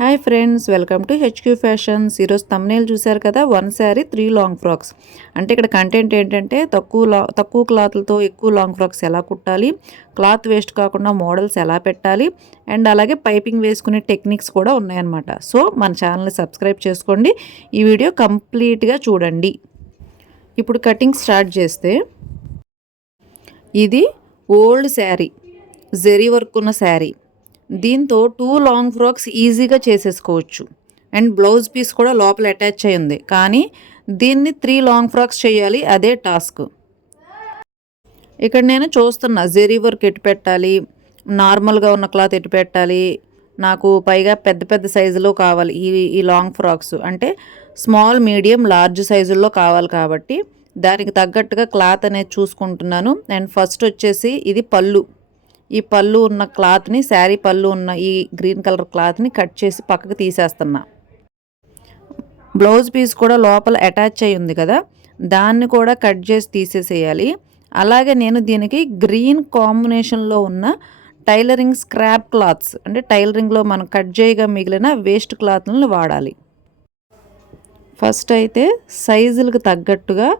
Hi friends, welcome to HQ fashions. ఈరోజు thumbnail చూశారు కదా, 1 శారీ 3 లాంగ్ ఫ్రాక్స్. అంటే ఇక్కడ కంటెంట్ ఏంటంటే తక్కువ క్లాత్లతో ఎక్కువ లాంగ్ ఫ్రాక్స్ ఎలా కుట్టాలి, క్లాత్ వేస్ట్ కాకుండా మోడల్స్ ఎలా పెట్టాలి, అండ్ అలాగే పైపింగ్ వేసుకునే టెక్నిక్స్ కూడా ఉన్నాయన్నమాట. సో మన ఛానల్ని సబ్స్క్రైబ్ చేసుకోండి, ఈ వీడియో కంప్లీట్గా చూడండి. ఇప్పుడు కటింగ్ స్టార్ట్ చేస్తే, ఇది ఓల్డ్ శారీ, జెరీ వర్క్ ఉన్న శారీ. దీంతో 2 లాంగ్ ఫ్రాక్స్ ఈజీగా చేసేసుకోవచ్చు. అండ్ బ్లౌజ్ పీస్ కూడా లోపల అటాచ్ అయి ఉంది, కానీ దీన్ని 3 లాంగ్ ఫ్రాక్స్ చేయాలి, అదే టాస్క్. ఇక్కడ నేను చూస్తున్నా జెరీ వర్క్ ఎటు పెట్టాలి, నార్మల్గా ఉన్న క్లాత్ ఎటు పెట్టాలి. నాకు పైగా పెద్ద పెద్ద సైజులో కావాలి ఈ లాంగ్ ఫ్రాక్స్. అంటే స్మాల్, మీడియం, లార్జ్ సైజుల్లో కావాలి కాబట్టి దానికి తగ్గట్టుగా క్లాత్ అనేది చూసుకుంటున్నాను. అండ్ ఫస్ట్ వచ్చేసి ఇది పళ్ళు. ఈ పళ్ళు ఉన్న క్లాత్ని, శారీ పళ్ళు ఉన్న ఈ గ్రీన్ కలర్ క్లాత్ని కట్ చేసి పక్కకు తీసేస్తున్నా. బ్లౌజ్ పీస్ కూడా లోపల అటాచ్ అయి ఉంది కదా, దాన్ని కూడా కట్ చేసి తీసేసేయాలి. అలాగే నేను దీనికి గ్రీన్ కాంబినేషన్లో ఉన్న టైలరింగ్ స్క్రాప్ క్లాత్స్, అంటే టైలరింగ్లో మనం కట్ చేయగా మిగిలిన వేస్ట్ క్లాత్లను వాడాలి. ఫస్ట్ అయితే సైజులకు తగ్గట్టుగా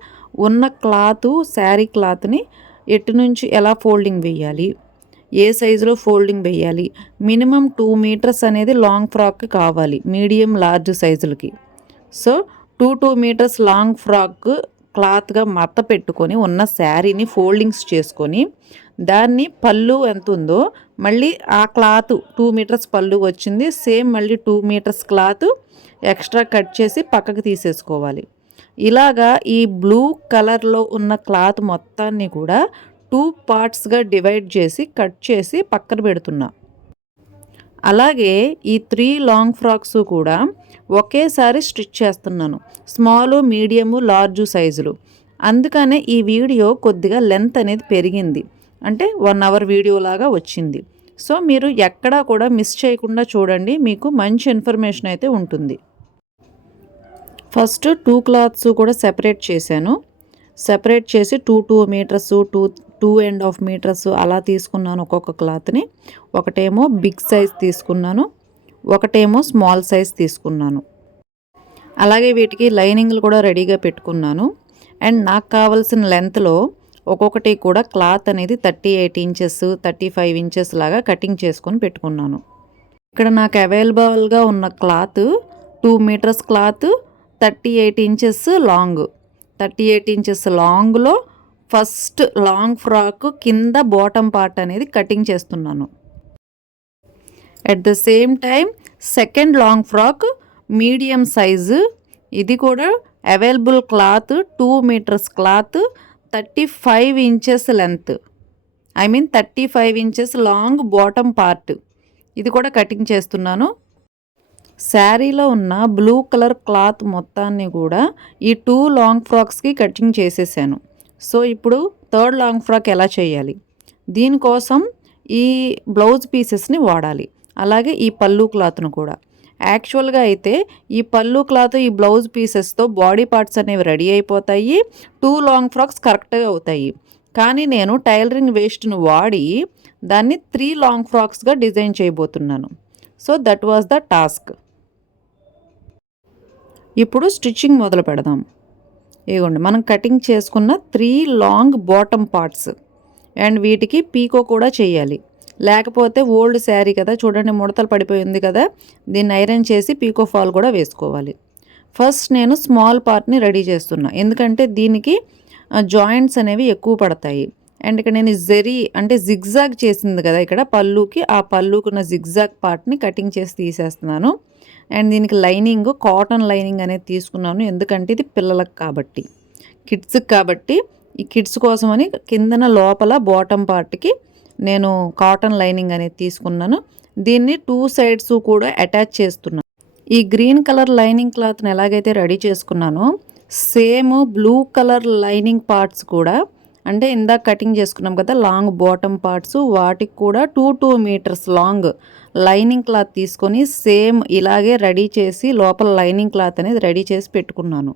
ఉన్న క్లాతు, శారీ క్లాత్ని ఎటు నుంచి ఎలా ఫోల్డింగ్ వేయాలి, ఏ సైజులో ఫోల్డింగ్ వేయాలి. మినిమం 2 మీటర్స్ అనేది లాంగ్ ఫ్రాక్కి కావాలి, మీడియం, లార్జ్ సైజులకి. సో 2 మీటర్స్ లాంగ్ ఫ్రాక్ క్లాత్గా మడత పెట్టుకొని ఉన్న శారీని ఫోల్డింగ్స్ చేసుకొని, దాన్ని పళ్ళు ఎంత ఉందో మళ్ళీ ఆ క్లాత్ 2 మీటర్స్ పళ్ళు వచ్చింది, సేమ్ మళ్ళీ 2 మీటర్స్ క్లాత్ ఎక్స్ట్రా కట్ చేసి పక్కకు తీసేసుకోవాలి. ఇలాగా ఈ బ్లూ కలర్లో ఉన్న క్లాత్ మొత్తాన్ని కూడా 2 పార్ట్స్గా డివైడ్ చేసి కట్ చేసి పక్కన పెడుతున్నా. అలాగే ఈ 3 లాంగ్ ఫ్రాక్స్ కూడా ఒకేసారి స్టిచ్ చేస్తున్నాను, స్మాల్, మీడియము, లార్జ్ సైజులు. అందుకనే ఈ వీడియో కొద్దిగా లెంత్ అనేది పెరిగింది, అంటే 1 అవర్ వీడియో లాగా వచ్చింది. సో మీరు ఎక్కడా కూడా మిస్ చేయకుండా చూడండి, మీకు మంచి ఇన్ఫర్మేషన్ అయితే ఉంటుంది. ఫస్ట్ 2 క్లాత్స్ కూడా సెపరేట్ చేశాను. సెపరేట్ చేసి 2 మీటర్స్, 2.5 మీటర్స్ అలా తీసుకున్నాను ఒక్కొక్క క్లాత్ని. ఒకటేమో బిగ్ సైజ్ తీసుకున్నాను, ఒకటేమో స్మాల్ సైజ్ తీసుకున్నాను. అలాగే వీటికి లైనింగ్లు కూడా రెడీగా పెట్టుకున్నాను. అండ్ నాకు కావాల్సిన లెంత్లో ఒక్కొక్కటి కూడా క్లాత్ అనేది 38 ఇంచెస్, 35 ఇంచెస్ లాగా కటింగ్ చేసుకొని పెట్టుకున్నాను. ఇక్కడ నాకు అవైలబుల్గా ఉన్న cloth 2 meters cloth, 38 inches long. 38 inches లాంగ్లో ఫస్ట్ లాంగ్ ఫ్రాక్ కింద బాటమ్ పార్ట్ అనేది కటింగ్ చేస్తున్నాను. At the same time second long frock medium size, ఇది కూడా available cloth 2 meters cloth, 35 inches length, 35 inches long bottom part, ఇది కూడా cutting చేస్తున్నాను. శారీలో ఉన్న బ్లూ కలర్ క్లాత్ మొత్తాన్ని కూడా ఈ 2 లాంగ్ ఫ్రాక్స్కి కటింగ్ చేసేసాను. సో ఇప్పుడు 3rd లాంగ్ ఫ్రాక్ ఎలా చేయాలి, దీనికోసం ఈ బ్లౌజ్ పీసెస్ని వాడాలి. అలాగే ఈ పళ్ళు క్లాత్ను కూడా. యాక్చువల్గా అయితే ఈ పళ్ళు క్లాత్, ఈ బ్లౌజ్ పీసెస్తో బాడీ పార్ట్స్ అనేవి రెడీ అయిపోతాయి, 2 లాంగ్ ఫ్రాక్స్ కరెక్ట్గా అవుతాయి. కానీ నేను టైలరింగ్ వేస్ట్ను వాడి దాన్ని 3 లాంగ్ ఫ్రాక్స్గా డిజైన్ చేయబోతున్నాను. So that was the task. ఇప్పుడు స్టిచ్చింగ్ మొదలు పెడదాం. ఇదిగోండి, మనం కటింగ్ చేసుకున్న 3 లాంగ్ బాటమ్ పార్ట్స్, అండ్ వీటికి పీకో కూడా చేయాలి. లేకపోతే ఓల్డ్ శారీ కదా, చూడండి ముడతలు పడిపోయింది కదా, దీన్ని ఐరన్ చేసి పీకో ఫాల్ కూడా వేసుకోవాలి. ఫస్ట్ నేను స్మాల్ పార్ట్ని రెడీ చేస్తున్నా, ఎందుకంటే దీనికి జాయింట్స్ అనేవి ఎక్కువ పడతాయి. అండ్ ఇక్కడ నేను జెరీ అంటే జిగ్జాగ్ చేసింది కదా ఇక్కడ పళ్ళుకి, ఆ పళ్ళుకున్న జిగ్జాగ్ పార్ట్ని కటింగ్ చేసి తీసేస్తున్నాను. అండ్ దీనికి లైనింగ్ కాటన్ లైనింగ్ అనేది తీసుకున్నాను, ఎందుకంటే ఇది పిల్లలకు కాబట్టి, కిడ్స్కి కాబట్టి, ఈ కిడ్స్ కోసమని కిందన లోపల బాటమ్ పార్ట్కి నేను కాటన్ లైనింగ్ అనేది తీసుకున్నాను. దీన్ని 2 సైడ్స్ కూడా అటాచ్ చేస్తున్నాను. ఈ గ్రీన్ కలర్ లైనింగ్ క్లాత్ని ఎలాగైతే రెడీ చేసుకున్నానో, same blue colour lining parts కూడా, అంటే ఇందాక కటింగ్ చేసుకున్నాం కదా లాంగ్ బాటమ్ పార్ట్స్, వాటికి కూడా 2 మీటర్స్ లాంగ్ లైనింగ్ క్లాత్ తీసుకొని సేమ్ ఇలాగే రెడీ చేసి లోపల లైనింగ్ క్లాత్ అనేది రెడీ చేసి పెట్టుకున్నాను.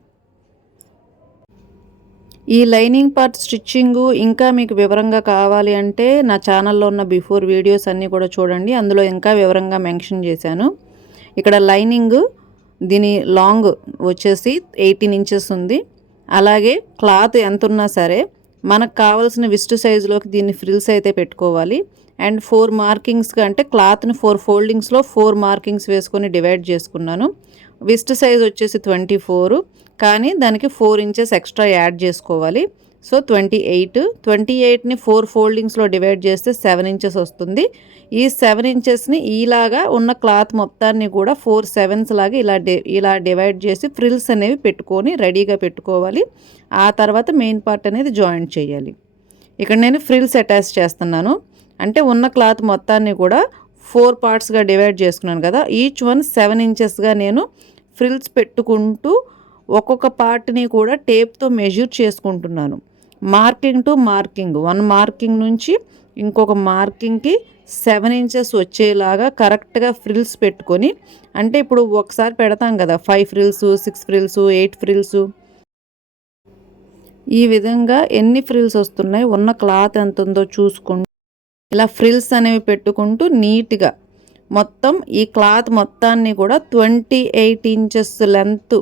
ఈ లైనింగ్ పార్ట్ స్టిచ్చింగు ఇంకా మీకు వివరంగా కావాలి అంటే నా ఛానల్లో ఉన్న బిఫోర్ వీడియోస్ అన్నీ కూడా చూడండి, అందులో ఇంకా వివరంగా మెన్షన్ చేశాను. ఇక్కడ లైనింగ్ దీని లాంగ్ వచ్చేసి 18 ఇంచెస్ ఉంది. అలాగే క్లాత్ ఎంత ఉన్నా సరే మనకు కావాల్సిన విస్ట్ సైజులోకి దీన్ని ఫ్రిల్స్ అయితే పెట్టుకోవాలి. అండ్ 4 మార్కింగ్స్గా అంటే క్లాత్ని 4 ఫోల్డింగ్స్లో 4 మార్కింగ్స్ వేసుకొని డివైడ్ చేసుకున్నాను. విస్ట్ సైజ్ వచ్చేసి 24, కానీ దానికి 4 ఇంచెస్ ఎక్స్ట్రా యాడ్ చేసుకోవాలి. సో 28ని 4 ఫోల్డింగ్స్లో డివైడ్ చేస్తే 7 ఇంచెస్ వస్తుంది. ఈ 7 ఇంచెస్ని ఇలాగా ఉన్న క్లాత్ మొత్తాన్ని కూడా 4 7s లాగా ఇలా డివైడ్ చేసి ఫ్రిల్స్ అనేవి పెట్టుకొని రెడీగా పెట్టుకోవాలి. ఆ తర్వాత మెయిన్ పార్ట్ అనేది జాయింట్ చేయాలి. ఇక్కడ నేను ఫ్రిల్స్ అటాచ్ చేస్తున్నాను. అంటే ఉన్న క్లాత్ మొత్తాన్ని కూడా 4 పార్ట్స్గా డివైడ్ చేసుకున్నాను కదా, ఈచ్ వన్ 7 ఇంచెస్గా నేను ఫ్రిల్స్ పెట్టుకుంటూ ఒక్కొక్క పార్ట్ని కూడా టేప్తో మెజర్ చేసుకుంటున్నాను. మార్కింగ్ టు మార్కింగ్, 1 మార్కింగ్ నుంచి ఇంకొక మార్కింగ్కి 7 ఇంచెస్ వచ్చేలాగా కరెక్ట్గా ఫ్రిల్స్ పెట్టుకొని, అంటే ఇప్పుడు ఒకసారి పెడతాం కదా 5 ఫ్రిల్స్, 6 ఫ్రిల్స్, 8 ఫ్రిల్స్, ఈ విధంగా ఎన్ని ఫ్రిల్స్ వస్తున్నాయి, ఉన్న క్లాత్ ఎంత ఉందో చూసుకుంటూ ఇలా ఫ్రిల్స్ అనేవి పెట్టుకుంటూ నీట్గా మొత్తం ఈ క్లాత్ మొత్తాన్ని కూడా 28 ఇంచెస్ లెంత్,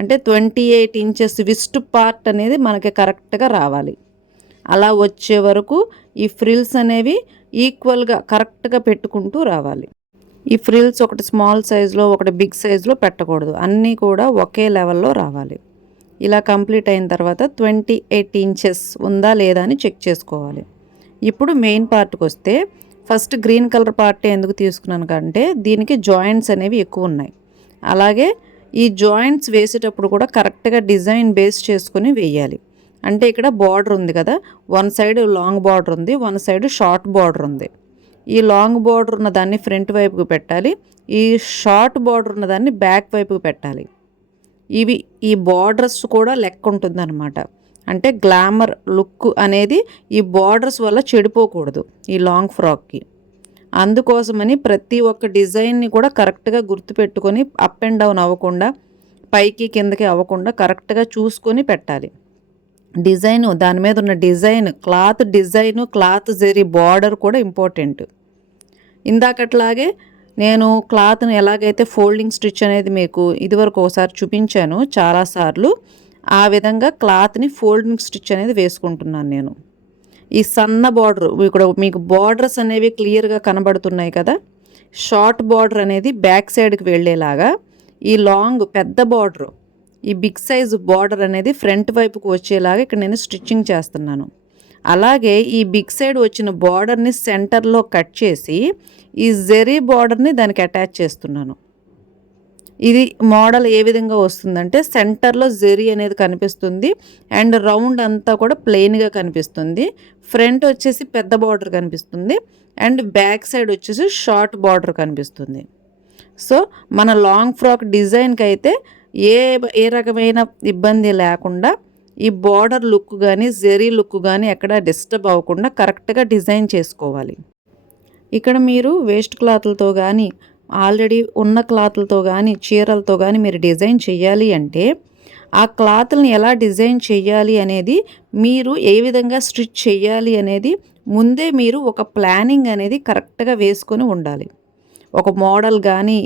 అంటే 28 ఇంచెస్ విస్ట్ పార్ట్ అనేది మనకి కరెక్ట్గా రావాలి. అలా వచ్చే వరకు ఈ ఫ్రిల్స్ అనేవి ఈక్వల్గా కరెక్ట్గా పెట్టుకుంటూ రావాలి. ఈ ఫ్రిల్స్ ఒకటి స్మాల్ సైజులో ఒకటి బిగ్ సైజులో పెట్టకూడదు, అన్నీ కూడా ఒకే లెవెల్లో రావాలి. ఇలా కంప్లీట్ అయిన తర్వాత 28 ఇంచెస్ ఉందా లేదా అని చెక్ చేసుకోవాలి. ఇప్పుడు మెయిన్ పార్ట్కి వస్తే ఫస్ట్ గ్రీన్ కలర్ పార్ట్ ఎందుకు తీసుకున్నాను అంటే దీనికి జాయింట్స్ అనేవి ఎక్కువ ఉన్నాయి. అలాగే ఈ జాయింట్స్ వేసేటప్పుడు కూడా కరెక్ట్గా డిజైన్ బేస్ చేసుకొని వేయాలి. అంటే ఇక్కడ బార్డర్ ఉంది కదా, 1 సైడ్ లాంగ్ బార్డర్ ఉంది, 1 సైడ్ షార్ట్ బార్డర్ ఉంది. ఈ లాంగ్ బార్డర్ ఉన్న దాన్ని ఫ్రంట్ వైపుకి పెట్టాలి, ఈ షార్ట్ బార్డర్ ఉన్న దాన్ని బ్యాక్ వైపుకి పెట్టాలి. ఈ బార్డర్స్ కూడా లెక్క ఉంటుందన్నమాట. అంటే గ్లామర్ లుక్ అనేది ఈ బార్డర్స్ వల్ల చెడిపోకూడదు ఈ లాంగ్ ఫ్రాక్కి. అందుకోసమని ప్రతి ఒక్క డిజైన్ని కూడా కరెక్ట్గా గుర్తుపెట్టుకొని అప్ అండ్ డౌన్ అవ్వకుండా, పైకి కిందకి అవ్వకుండా కరెక్ట్గా చూసుకొని పెట్టాలి. డిజైను, దాని మీద ఉన్న డిజైన్, క్లాత్ జరీ బార్డర్ కూడా ఇంపార్టెంట్. ఇందాకట్లాగే నేను క్లాత్ను ఎలాగైతే ఫోల్డింగ్ స్టిచ్ అనేది మీకు ఇదివరకు ఒకసారి చూపించాను చాలాసార్లు, ఆ విధంగా క్లాత్ని ఫోల్డింగ్ స్టిచ్ అనేది వేసుకుంటున్నాను నేను. ఈ సన్న బార్డర్, ఇక్కడ మీకు బార్డర్స్ అనేవి క్లియర్గా కనబడుతున్నాయి కదా, షార్ట్ బార్డర్ అనేది బ్యాక్ సైడ్కి వెళ్ళేలాగా, ఈ లాంగ్ పెద్ద బార్డర్, ఈ బిగ్ సైజ్ బార్డర్ అనేది ఫ్రంట్ వైపుకు వచ్చేలాగా ఇక్కడ నేను స్టిచ్చింగ్ చేస్తున్నాను. అలాగే ఈ బిగ్ సైడ్ వచ్చిన బార్డర్ని సెంటర్లో కట్ చేసి ఈ జెరీ బార్డర్ని దానికి అటాచ్ చేస్తున్నాను. ఇది మోడల్ ఏ విధంగా వస్తుందంటే సెంటర్లో జెరీ అనేది కనిపిస్తుంది అండ్ రౌండ్ అంతా కూడా ప్లెయిన్గా కనిపిస్తుంది. ఫ్రంట్ వచ్చేసి పెద్ద బార్డర్ కనిపిస్తుంది అండ్ బ్యాక్ సైడ్ వచ్చేసి షార్ట్ బార్డర్ కనిపిస్తుంది. సో మన లాంగ్ ఫ్రాక్ డిజైన్కి అయితే ఏ రకమైన ఇబ్బంది లేకుండా ఈ బార్డర్ లుక్ కానీ జెరీ లుక్ కానీ ఎక్కడ డిస్టర్బ్ అవ్వకుండా కరెక్ట్గా డిజైన్ చేసుకోవాలి. ఇక్కడ మీరు వేస్ట్ క్లాత్లతో కానీ ఆల్రెడీ ఉన్న క్లాత్లతో కానీ చీరలతో కానీ మీరు డిజైన్ చేయాలి అంటే ఆ క్లాత్ని ఎలా డిజైన్ చేయాలి అనేది, మీరు ఏ విధంగా స్టిచ్ చేయాలి అనేది ముందే మీరు ఒక ప్లానింగ్ అనేది కరెక్ట్గా వేసుకొని ఉండాలి. ఒక మోడల్ కానీ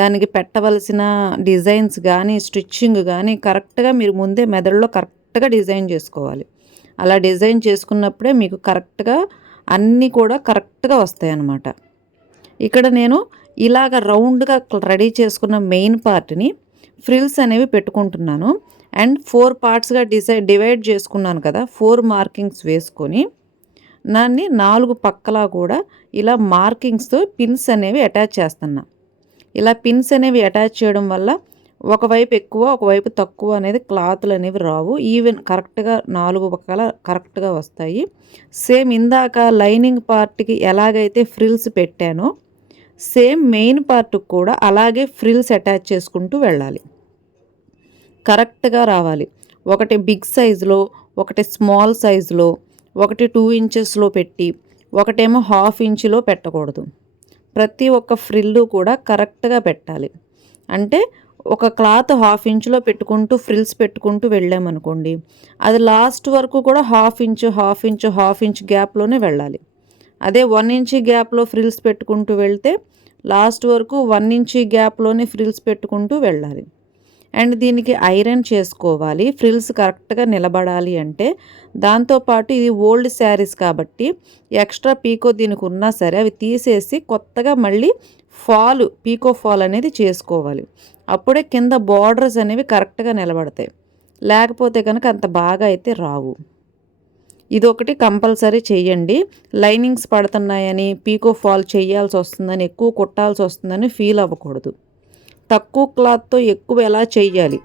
దానికి పెట్టవలసిన డిజైన్స్ కానీ స్టిచ్చింగ్ కానీ కరెక్ట్గా మీరు ముందే మెదడులో కరెక్ట్గా డిజైన్ చేసుకోవాలి. అలా డిజైన్ చేసుకున్నప్పుడే మీకు కరెక్ట్గా అన్నీ కూడా కరెక్ట్గా వస్తాయి అన్నమాట. ఇక్కడ నేను ఇలాగ రౌండ్గా రెడీ చేసుకున్న మెయిన్ పార్ట్ని ఫ్రిల్స్ అనేవి పెట్టుకుంటున్నాను. అండ్ 4 పార్ట్స్గా డివైడ్ చేసుకున్నాను కదా, 4 మార్కింగ్స్ వేసుకొని దాన్ని 4 పక్కలా కూడా ఇలా మార్కింగ్స్తో పిన్స్ అనేవి అటాచ్ చేస్తున్నా. ఇలా పిన్స్ అనేవి అటాచ్ చేయడం వల్ల ఒకవైపు ఎక్కువ ఒకవైపు తక్కువ అనేది క్లాత్లు అనేవి రావు, ఈవెన్ కరెక్ట్గా 4 పక్కల కరెక్ట్గా వస్తాయి. సేమ్ ఇందాక లైనింగ్ పార్ట్కి ఎలాగైతే ఫ్రిల్స్ పెట్టానో సేమ్ మెయిన్ పార్ట్కి కూడా అలాగే ఫ్రిల్స్ అటాచ్ చేసుకుంటూ వెళ్ళాలి. కరెక్ట్గా రావాలి. ఒకటి బిగ్ సైజులో, ఒకటి స్మాల్ సైజులో, ఒకటి 2 ఇంచెస్లో పెట్టి ఒకటేమో 1/2 ఇంచులో పెట్టకూడదు. ప్రతి ఒక్క ఫ్రిల్లు కూడా కరెక్ట్గా పెట్టాలి. అంటే ఒక క్లాత్ 1/2 ఇంచులో పెట్టుకుంటూ ఫ్రిల్స్ పెట్టుకుంటూ వెళ్ళామనుకోండి, అది లాస్ట్ వరకు కూడా 1/2 ఇంచు గ్యాప్లోనే వెళ్ళాలి. అదే 1 ఇంచ్ గ్యాప్లో ఫ్రిల్స్ పెట్టుకుంటూ వెళ్తే లాస్ట్ వరకు 1 ఇంచ్ గ్యాప్లోనే ఫ్రిల్స్ పెట్టుకుంటూ వెళ్ళాలి. అండ్ దీనికి ఐరన్ చేసుకోవాలి ఫ్రిల్స్ కరెక్ట్గా నిలబడాలి అంటే. దాంతోపాటు ఇది ఓల్డ్ శారీస్ కాబట్టి ఎక్స్ట్రా పీకో దీనికి ఉన్నా సరే అవి తీసేసి కొత్తగా మళ్ళీ పీకో ఫాల్ అనేది చేసుకోవాలి. అప్పుడే కింద బార్డర్స్ అనేవి కరెక్ట్గా నిలబడతాయి. లేకపోతే కనుక అంత బాగా అయితే రావు. ఇదొకటి కంపల్సరీ చెయ్యండి. లైనింగ్స్ పడుతున్నాయని పీకో ఫాల్ చేయాల్సి వస్తుందని ఎక్కువ కుట్టాల్సి వస్తుందని ఫీల్ అవ్వకూడదు. తక్కువ క్లాత్తో ఎక్కువ ఎలా చెయ్యాలి.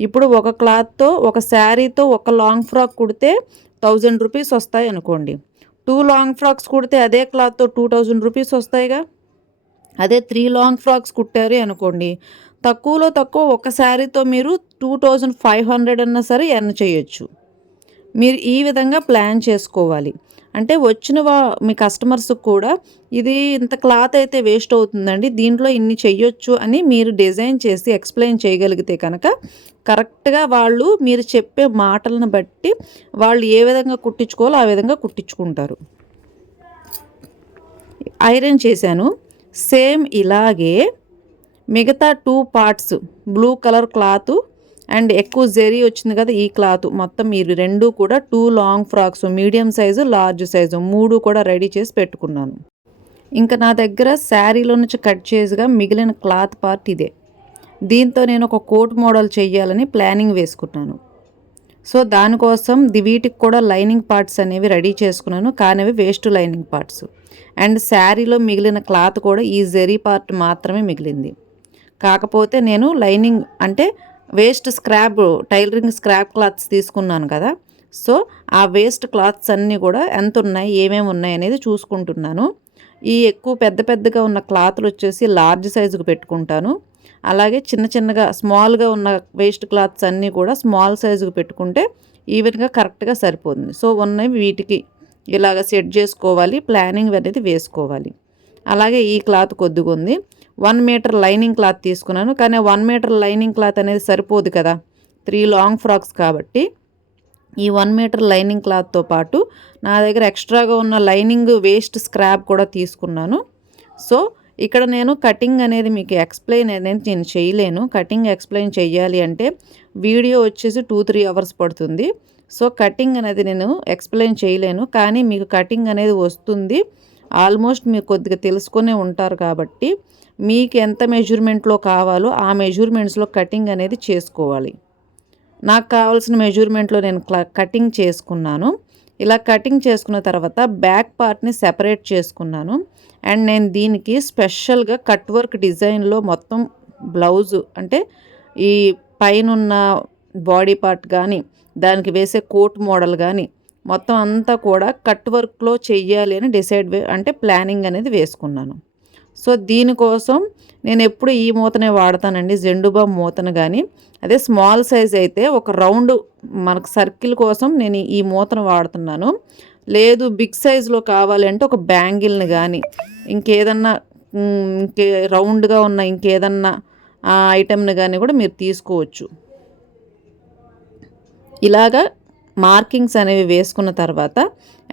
ఇప్పుడు ఒక క్లాత్తో ఒక శారీతో ఒక లాంగ్ ఫ్రాక్ కుడితే 1000 రూపీస్ వస్తాయి అనుకోండి. 2 లాంగ్ ఫ్రాక్స్ కుడితే అదే క్లాత్తో 2000 రూపీస్ వస్తాయిగా. అదే 3 లాంగ్ ఫ్రాక్స్ కుట్టారు అనుకోండి, తక్కువలో తక్కువ ఒక శారీతో మీరు 2500 అన్నా సరే ఎర్న్ చేయొచ్చు. మీరు ఈ విధంగా ప్లాన్ చేసుకోవాలి. అంటే వచ్చిన మీ కస్టమర్స్కి కూడా ఇది ఇంత క్లాత్ అయితే వేస్ట్ అవుతుందండి, దీంట్లో ఇన్ని చెయ్యొచ్చు అని మీరు డిజైన్ చేసి ఎక్స్ప్లెయిన్ చేయగలిగితే కనుక కరెక్ట్గా వాళ్ళు మీరు చెప్పే మాటలను బట్టి వాళ్ళు ఏ విధంగా కుట్టించుకోవాలో ఆ విధంగా కుట్టించుకుంటారు. ఐరన్ చేశాను. సేమ్ ఇలాగే మిగతా 2 parts blue colour cloth and ఎక్కువ జెరీ వచ్చింది కదా ఈ క్లాత్ మొత్తం మీరు 2 కూడా 2 long frocks medium size large size 3 కూడా రెడీ చేసి పెట్టుకున్నాను. ఇంకా నా దగ్గర శారీలో నుంచి కట్ చేసిగా మిగిలిన క్లాత్ పార్ట్ ఇదే. దీంతో నేను ఒక కోట్ మోడల్ చేయాలని ప్లానింగ్ వేసుకున్నాను. సో దానికోసం వీటికి కూడా లైనింగ్ పార్ట్స్ అనేవి రెడీ చేసుకున్నాను, కానీ అవి వేస్ట్ లైనింగ్ పార్ట్స్. అండ్ శారీలో మిగిలిన క్లాత్ కూడా ఈ జెరీ పార్ట్ మాత్రమే మిగిలింది. కాకపోతే నేను లైనింగ్ అంటే వేస్ట్ టైలరింగ్ స్క్రాప్ క్లాత్స్ తీసుకున్నాను కదా. సో ఆ వేస్ట్ క్లాత్స్ అన్నీ కూడా ఎంత ఉన్నాయి ఏమేమి ఉన్నాయి అనేది చూసుకుంటున్నాను. ఈ ఎక్కువ పెద్దగా ఉన్న క్లాత్లు వచ్చేసి లార్జ్ సైజుకు పెట్టుకుంటాను. అలాగే చిన్నగా స్మాల్గా ఉన్న వేస్ట్ క్లాత్స్ అన్నీ కూడా స్మాల్ సైజుకు పెట్టుకుంటే ఈవెన్గా కరెక్ట్గా సరిపోతుంది. సో ఉన్నవి వీటికి ఇలాగ సెట్ చేసుకోవాలి, ప్లానింగ్ అనేది వేసుకోవాలి. అలాగే ఈ క్లాత్ కొద్దిగా ఉంది. 1 మీటర్ లైనింగ్ క్లాత్ తీసుకున్నాను, కానీ 1 మీటర్ లైనింగ్ క్లాత్ అనేది సరిపోదు కదా 3 లాంగ్ ఫ్రాక్స్ కాబట్టి. ఈ 1 మీటర్ లైనింగ్ క్లాత్తో పాటు నా దగ్గర ఎక్స్ట్రాగా ఉన్న లైనింగ్ వేస్ట్ స్క్రాప్ కూడా తీసుకున్నాను. సో ఇక్కడ నేను కటింగ్ అనేది మీకు ఎక్స్ప్లెయిన్ అనేది నేను చేయలేను. కటింగ్ ఎక్స్ప్లెయిన్ చేయాలి అంటే వీడియో వచ్చేసి 2-3 అవర్స్ పడుతుంది. సో కటింగ్ అనేది నేను ఎక్స్ప్లెయిన్ చేయలేను, కానీ మీకు కటింగ్ అనేది వస్తుంది. ఆల్మోస్ట్ మీరు కొద్దిగా తెలుసుకునే ఉంటారు కాబట్టి మీకు ఎంత మెజర్మెంట్లో కావాలో ఆ మెజర్మెంట్స్లో కటింగ్ అనేది చేసుకోవాలి. నాకు కావాల్సిన మెజర్మెంట్లో నేను కటింగ్ చేసుకున్నాను. ఇలా కటింగ్ చేసుకున్న తర్వాత బ్యాక్ పార్ట్ని సెపరేట్ చేసుకున్నాను. అండ్ నేను దీనికి స్పెషల్గా కట్ వర్క్ డిజైన్లో మొత్తం బ్లౌజు అంటే ఈ పైనున్న బాడీ పార్ట్ కానీ దానికి వేసే కోట్ మోడల్ కానీ మొత్తం అంతా కూడా కట్ వర్క్లో చెయ్యాలి అని అంటే ప్లానింగ్ అనేది వేసుకున్నాను. సో దీనికోసం నేను ఎప్పుడు ఈ మూతనే వాడతానండి, జెండుబా మూతను. కానీ అదే స్మాల్ సైజ్ అయితే ఒక రౌండ్ మనకు సర్కిల్ కోసం నేను ఈ మూతను వాడుతున్నాను. లేదు బిగ్ సైజులో కావాలి అంటే ఒక బ్యాంగిల్ని కానీ ఇంకేదన్నా రౌండ్గా ఉన్న ఇంకేదన్నా ఐటెంని కానీ కూడా మీరు తీసుకోవచ్చు. ఇలాగా మార్కింగ్స్ అనేవి వేసుకున్న తర్వాత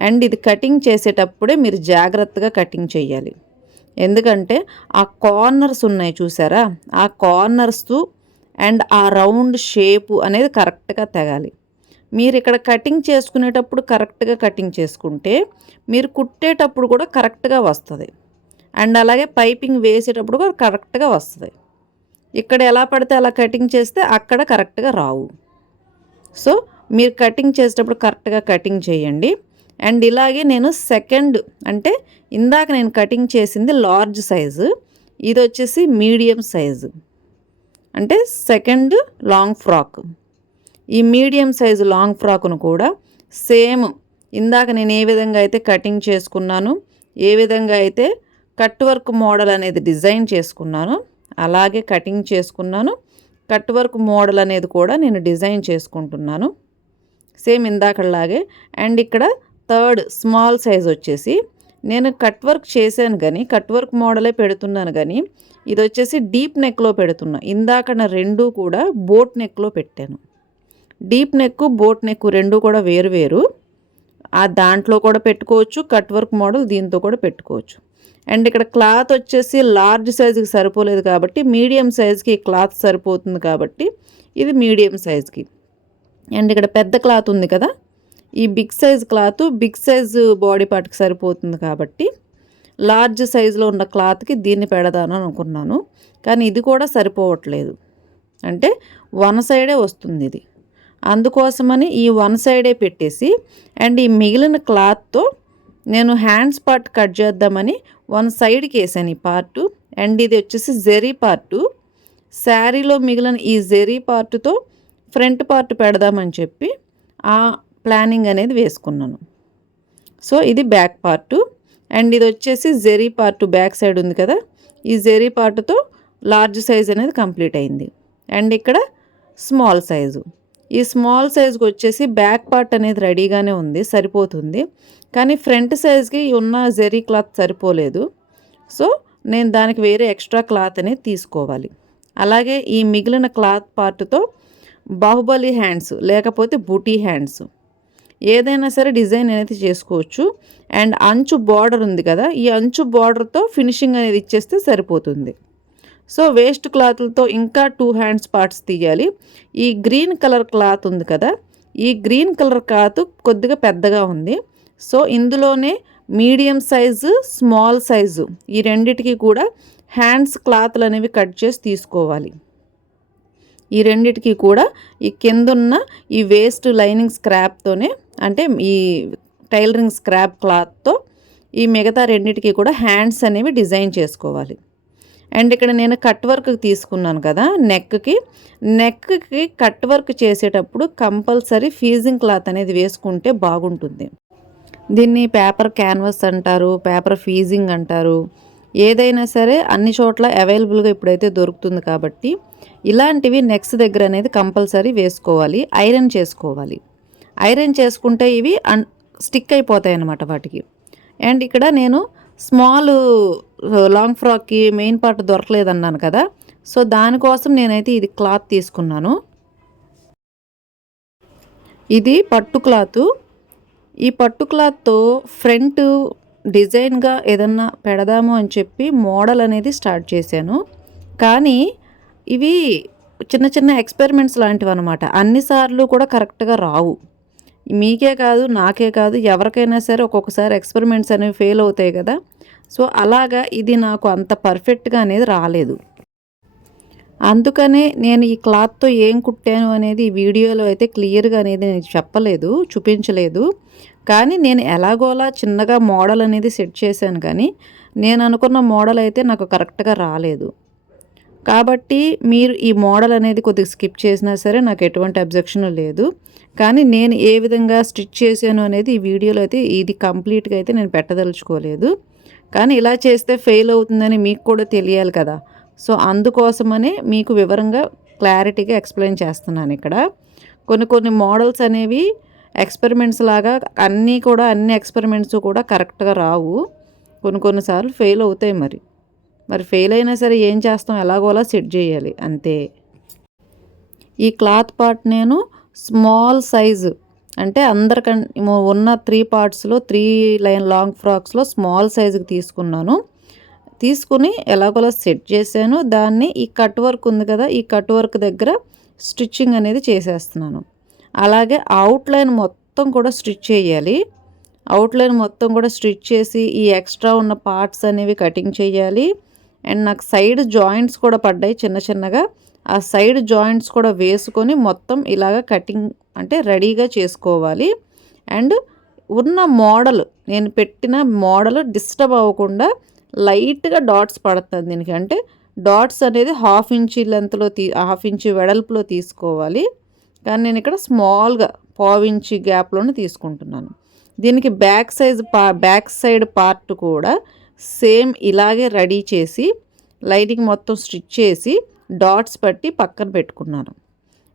అండ్ ఇది కటింగ్ చేసేటప్పుడే మీరు జాగ్రత్తగా కటింగ్ చేయాలి. ఎందుకంటే ఆ కార్నర్స్ ఉన్నాయి చూసారా, ఆ కార్నర్స్ అండ్ ఆ రౌండ్ షేపు అనేది కరెక్ట్గా తెగాలి. మీరు ఇక్కడ కటింగ్ చేసుకునేటప్పుడు కరెక్ట్గా కటింగ్ చేసుకుంటే మీరు కుట్టేటప్పుడు కూడా కరెక్ట్గా వస్తుంది. అండ్ అలాగే పైపింగ్ వేసేటప్పుడు కూడా కరెక్ట్గా వస్తుంది. ఇక్కడ ఎలా పడితే అలా కటింగ్ చేస్తే అక్కడ కరెక్ట్గా రావు. సో మీరు కటింగ్ చేసేటప్పుడు కరెక్ట్గా కటింగ్ చేయండి. అండ్ ఇలాగే నేను సెకండ్ అంటే ఇందాక నేను కటింగ్ చేసింది లార్జ్ సైజు, ఇది వచ్చేసి మీడియం సైజు అంటే సెకండ్ లాంగ్ ఫ్రాక్. ఈ మీడియం సైజు లాంగ్ ఫ్రాక్ను కూడా సేమ్ ఇందాక నేను ఏ విధంగా అయితే కటింగ్ చేసుకున్నాను, ఏ విధంగా అయితే కట్ వర్క్ మోడల్ అనేది డిజైన్ చేసుకున్నాను అలాగే కటింగ్ చేసుకున్నాను. కట్ వర్క్ మోడల్ అనేది కూడా నేను డిజైన్ చేసుకుంటున్నాను సేమ్ ఇందాకలాగే. అండ్ ఇక్కడ థర్డ్ స్మాల్ సైజ్ వచ్చేసి నేను కట్ వర్క్ చేశాను కానీ కట్ వర్క్ మోడలే పెడుతున్నాను, కానీ ఇది వచ్చేసి డీప్ నెక్లో పెడుతున్నా. ఇందాక నా రెండు కూడా బోట్ నెక్లో పెట్టాను. డీప్ నెక్ బోట్ నెక్ రెండు కూడా వేరు దాంట్లో కూడా పెట్టుకోవచ్చు. కట్ వర్క్ మోడల్ దీంతో కూడా పెట్టుకోవచ్చు. అండ్ ఇక్కడ క్లాత్ వచ్చేసి లార్జ్ సైజుకి సరిపోలేదు కాబట్టి మీడియం సైజుకి క్లాత్ సరిపోతుంది కాబట్టి ఇది మీడియం సైజుకి. అండ్ ఇక్కడ పెద్ద క్లాత్ ఉంది కదా, ఈ big size cloth big size body పార్ట్కి సరిపోతుంది కాబట్టి లార్జ్ సైజులో ఉన్న క్లాత్కి దీన్ని పెడదాను అనుకున్నాను. కానీ ఇది కూడా సరిపోవట్లేదు, అంటే వన్ సైడే వస్తుంది ఇది. అందుకోసమని ఈ వన్ సైడే పెట్టేసి అండ్ ఈ మిగిలిన క్లాత్తో నేను హ్యాండ్స్ పార్ట్ కట్ చేద్దామని వన్ సైడ్కి వేసాను ఈ పార్టు. అండ్ ఇది వచ్చేసి జెరీ పార్టు. శారీలో మిగిలిన ఈ జెరీ పార్టుతో ఫ్రంట్ పార్ట్ పెడదామని చెప్పి ఆ ప్లానింగ్ అనేది వేసుకున్నాను. సో ఇది బ్యాక్ పార్టు. అండ్ ఇది వచ్చేసి జెరీ పార్టు బ్యాక్ సైడ్ ఉంది కదా, ఈ జెరీ పార్టుతో లార్జ్ సైజ్ అనేది కంప్లీట్ అయింది. అండ్ ఇక్కడ స్మాల్ సైజు, ఈ స్మాల్ సైజుకి వచ్చేసి బ్యాక్ పార్ట్ అనేది రెడీగానే ఉంది, సరిపోతుంది. కానీ ఫ్రంట్ సైజ్కి ఉన్న జెరీ క్లాత్ సరిపోలేదు. సో నేను దానికి వేరే ఎక్స్ట్రా క్లాత్ అనేది తీసుకోవాలి. అలాగే ఈ మిగిలిన క్లాత్ పార్ట్తో బాహుబలి హ్యాండ్స్ లేకపోతే బూటీ హ్యాండ్స్ ఏదైనా సరే డిజైన్ అనేది చేసుకోవచ్చు. అండ్ అంచు బార్డర్ ఉంది కదా, ఈ అంచు బార్డర్తో ఫినిషింగ్ అనేది ఇచ్చేస్తే సరిపోతుంది. సో వేస్ట్ క్లాత్లతో ఇంకా 2 హ్యాండ్స్ పార్ట్స్ తీయాలి. ఈ గ్రీన్ కలర్ క్లాత్ ఉంది కదా, ఈ గ్రీన్ కలర్ క్లాత్ కొద్దిగా పెద్దగా ఉంది. సో ఇందులోనే మీడియం సైజు స్మాల్ సైజు ఈ రెండిటికి కూడా హ్యాండ్స్ క్లాత్లు అనేవి కట్ చేసి తీసుకోవాలి. ఈ రెండిటికి కూడా ఈ కిందున్న ఈ వేస్ట్ లైనింగ్ స్క్రాప్తోనే, అంటే ఈ టైలరింగ్ స్క్రాప్ క్లాత్తో ఈ మిగతా రెండిటికి కూడా హ్యాండ్స్ అనేవి డిజైన్ చేసుకోవాలి. అండ్ ఇక్కడ నేను కట్ వర్క్ తీసుకున్నాను కదా, నెక్కి కట్ వర్క్ చేసేటప్పుడు కంపల్సరీ ఫీజింగ్ క్లాత్ అనేది వేసుకుంటే బాగుంటుంది. దీన్ని పేపర్ క్యాన్వాస్ అంటారు, పేపర్ ఫీజింగ్ అంటారు. ఏదైనా సరే అన్ని చోట్ల అవైలబుల్గా ఇప్పుడైతే దొరుకుతుంది కాబట్టి ఇలాంటివి నెక్స్ దగ్గర అనేది కంపల్సరీ వేసుకోవాలి, ఐరన్ చేసుకోవాలి. ఐరన్ చేసుకుంటే ఇవి స్టిక్ అయిపోతాయి అన్నమాట వాటికి. అండ్ ఇక్కడ నేను స్మాల్ లాంగ్ ఫ్రాక్కి మెయిన్ పార్ట్ దొరకలేదన్నాను కదా, సో దానికోసం నేనైతే ఇది క్లాత్ తీసుకున్నాను. ఇది పట్టు క్లాత్. ఈ పట్టు క్లాత్తో ఫ్రంట్ డిజైన్గా ఏదన్నా పెడదాము అని చెప్పి మోడల్ అనేది స్టార్ట్ చేశాను. కానీ ఇవి చిన్న చిన్న ఎక్స్పెరిమెంట్స్ లాంటివి అనమాట. అన్నిసార్లు కూడా కరెక్ట్గా రావు. మీకే కాదు, నాకే కాదు, ఎవరికైనా సరే ఒక్కొక్కసారి ఎక్స్పెరిమెంట్స్ అనేవి ఫెయిల్ అవుతాయి కదా. సో అలాగా ఇది నాకు అంత పర్ఫెక్ట్గా అనేది రాలేదు. అందుకనే నేను ఈ క్లాత్తో ఏం కుట్టాను అనేది ఈ వీడియోలో అయితే క్లియర్గా అనేది నేను చెప్పలేదు, చూపించలేదు. కానీ నేను ఎలాగోలా చిన్నగా మోడల్ అనేది సెట్ చేశాను, కానీ నేను అనుకున్న మోడల్ అయితే నాకు కరెక్ట్గా రాలేదు. కాబట్టి మీరు ఈ మోడల్ అనేది కొద్దిగా స్కిప్ చేసినా సరే నాకు ఎటువంటి అబ్జెక్షన్ లేదు. కానీ నేను ఏ విధంగా స్టిచ్ చేశాను అనేది ఈ వీడియోలో అయితే ఇది కంప్లీట్గా అయితే నేను పెట్టదలుచుకోలేదు. కానీ ఇలా చేస్తే ఫెయిల్ అవుతుందని మీకు కూడా తెలియాలి కదా. సో అందుకోసమనే మీకు వివరంగా క్లారిటీగా ఎక్స్ప్లెయిన్ చేస్తున్నాను. ఇక్కడ కొన్ని మోడల్స్ అనేవి ఎక్స్పెరిమెంట్స్ లాగా అన్నీ ఎక్స్పెరిమెంట్స్ కూడా కరెక్ట్గా రావు, కొన్నిసార్లు ఫెయిల్ అవుతాయి. మరి ఫెయిల్ అయినా సరే ఏం చేస్తాం, ఎలాగోలా సెట్ చేయాలి అంతే. ఈ క్లాత్ పార్ట్ నేను స్మాల్ సైజు, అంటే అందరికంటే ఉన్న 3 పార్ట్స్లో 3 లైన్ లాంగ్ ఫ్రాక్స్లో స్మాల్ సైజుకి తీసుకుని ఎలాగోలా సెట్ చేశాను. దాన్ని ఈ కట్ వర్క్ ఉంది కదా, ఈ కట్ వర్క్ దగ్గర స్టిచ్చింగ్ అనేది చేసేస్తున్నాను. అలాగే అవుట్లైన్ మొత్తం కూడా స్టిచ్ చేయాలి. అవుట్లైన్ మొత్తం కూడా స్టిచ్ చేసి ఈ ఎక్స్ట్రా ఉన్న పార్ట్స్ అనేవి కటింగ్ చేయాలి. అండ్ నాకు సైడ్ జాయింట్స్ కూడా పడ్డాయి చిన్నగా. ఆ సైడ్ జాయింట్స్ కూడా వేసుకొని మొత్తం ఇలాగ కటింగ్ అంటే రెడీగా చేసుకోవాలి. అండ్ ఉన్న మోడల్, నేను పెట్టిన మోడల్ డిస్టర్బ్ అవ్వకుండా లైట్గా డాట్స్ పడుతుంది దీనికి. అంటే డాట్స్ అనేది 1/2 ఇంచ్ లెంత్లో 1/2 ఇంచ్ వెడల్పులో తీసుకోవాలి. కానీ నేను ఇక్కడ స్మాల్గా 1/4 ఇంచ్ గ్యాప్లోనే తీసుకుంటున్నాను. దీనికి బ్యాక్ సైడ్ పార్ట్ కూడా సేమ్ ఇలాగే రెడీ చేసి లైనింగ్ మొత్తం స్టిచ్ చేసి డాట్స్ పట్టి పక్కన పెట్టుకున్నాను.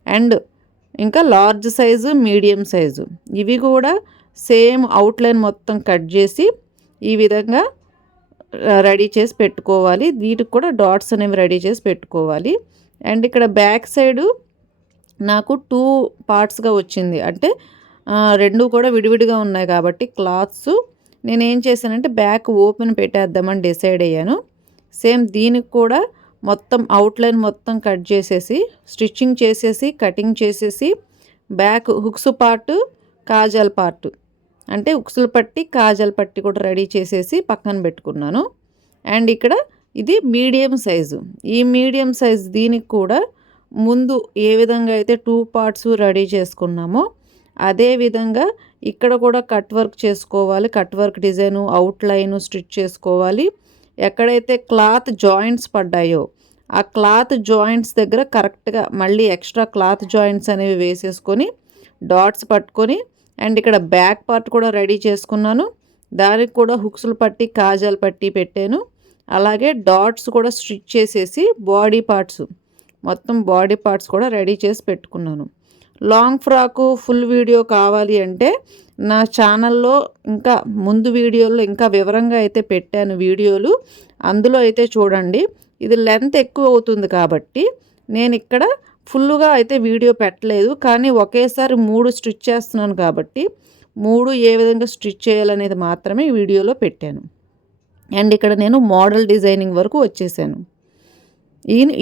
అండ్ ఇంకా లార్జ్ సైజు, మీడియం సైజు ఇవి కూడా సేమ్ అవుట్లైన్ మొత్తం కట్ చేసి ఈ విధంగా రెడీ చేసి పెట్టుకోవాలి. వీటికి కూడా డాట్స్ అనేవి రెడీ చేసి పెట్టుకోవాలి. అండ్ ఇక్కడ బ్యాక్ సైడు నాకు 2 పార్ట్స్గా వచ్చింది, అంటే 2 కూడా విడివిడిగా ఉన్నాయి కాబట్టి క్లాత్స్ నేనేం చేశానంటే బ్యాక్ ఓపెన్ పెట్టేద్దామని డిసైడ్ అయ్యాను. సేమ్ దీనికి కూడా మొత్తం అవుట్లైన్ మొత్తం కట్ చేసేసి స్టిచ్చింగ్ చేసేసి కటింగ్ చేసేసి back hooks part Kajal part అంటే ఉక్సులు పట్టి కాజల్ పట్టి కూడా రెడీ చేసేసి పక్కన పెట్టుకున్నాను. అండ్ ఇక్కడ ఇది మీడియం సైజు. ఈ మీడియం సైజు దీనికి కూడా ముందు ఏ విధంగా అయితే 2 పార్ట్స్ రెడీ చేసుకున్నామో అదే విధంగా ఇక్కడ కూడా కట్ వర్క్ చేసుకోవాలి. Cut work design outline stitch చేసుకోవాలి. ఎక్కడైతే క్లాత్ జాయింట్స్ పడ్డాయో ఆ క్లాత్ జాయింట్స్ దగ్గర కరెక్ట్గా మళ్ళీ ఎక్స్ట్రా క్లాత్ జాయింట్స్ అనేవి వేసేసుకొని డాట్స్ పట్టుకొని అండ్ ఇక్కడ బ్యాక్ పార్ట్ కూడా రెడీ చేసుకున్నాను. దానికి కూడా హుక్స్లు పట్టి కాజాలు పట్టి పెట్టాను. అలాగే డాట్స్ కూడా స్టిచ్ చేసేసి బాడీ పార్ట్స్ మొత్తం బాడీ పార్ట్స్ కూడా రెడీ చేసి పెట్టుకున్నాను. లాంగ్ ఫ్రాకు ఫుల్ వీడియో కావాలి అంటే నా ఛానల్లో ఇంకా ముందు వీడియోలో ఇంకా వివరంగా అయితే పెట్టాను వీడియోలు, అందులో అయితే చూడండి. ఇది లెంత్ ఎక్కువ అవుతుంది కాబట్టి నేను ఇక్కడ ఫుల్గా అయితే వీడియో పెట్టలేదు, కానీ ఒకేసారి 3 స్టిచ్ చేస్తున్నాను కాబట్టి 3 ఏ విధంగా స్టిచ్ చేయాలనేది మాత్రమే వీడియోలో పెట్టాను. అండ్ ఇక్కడ నేను మోడల్ డిజైనింగ్ వరకు వచ్చేసాను.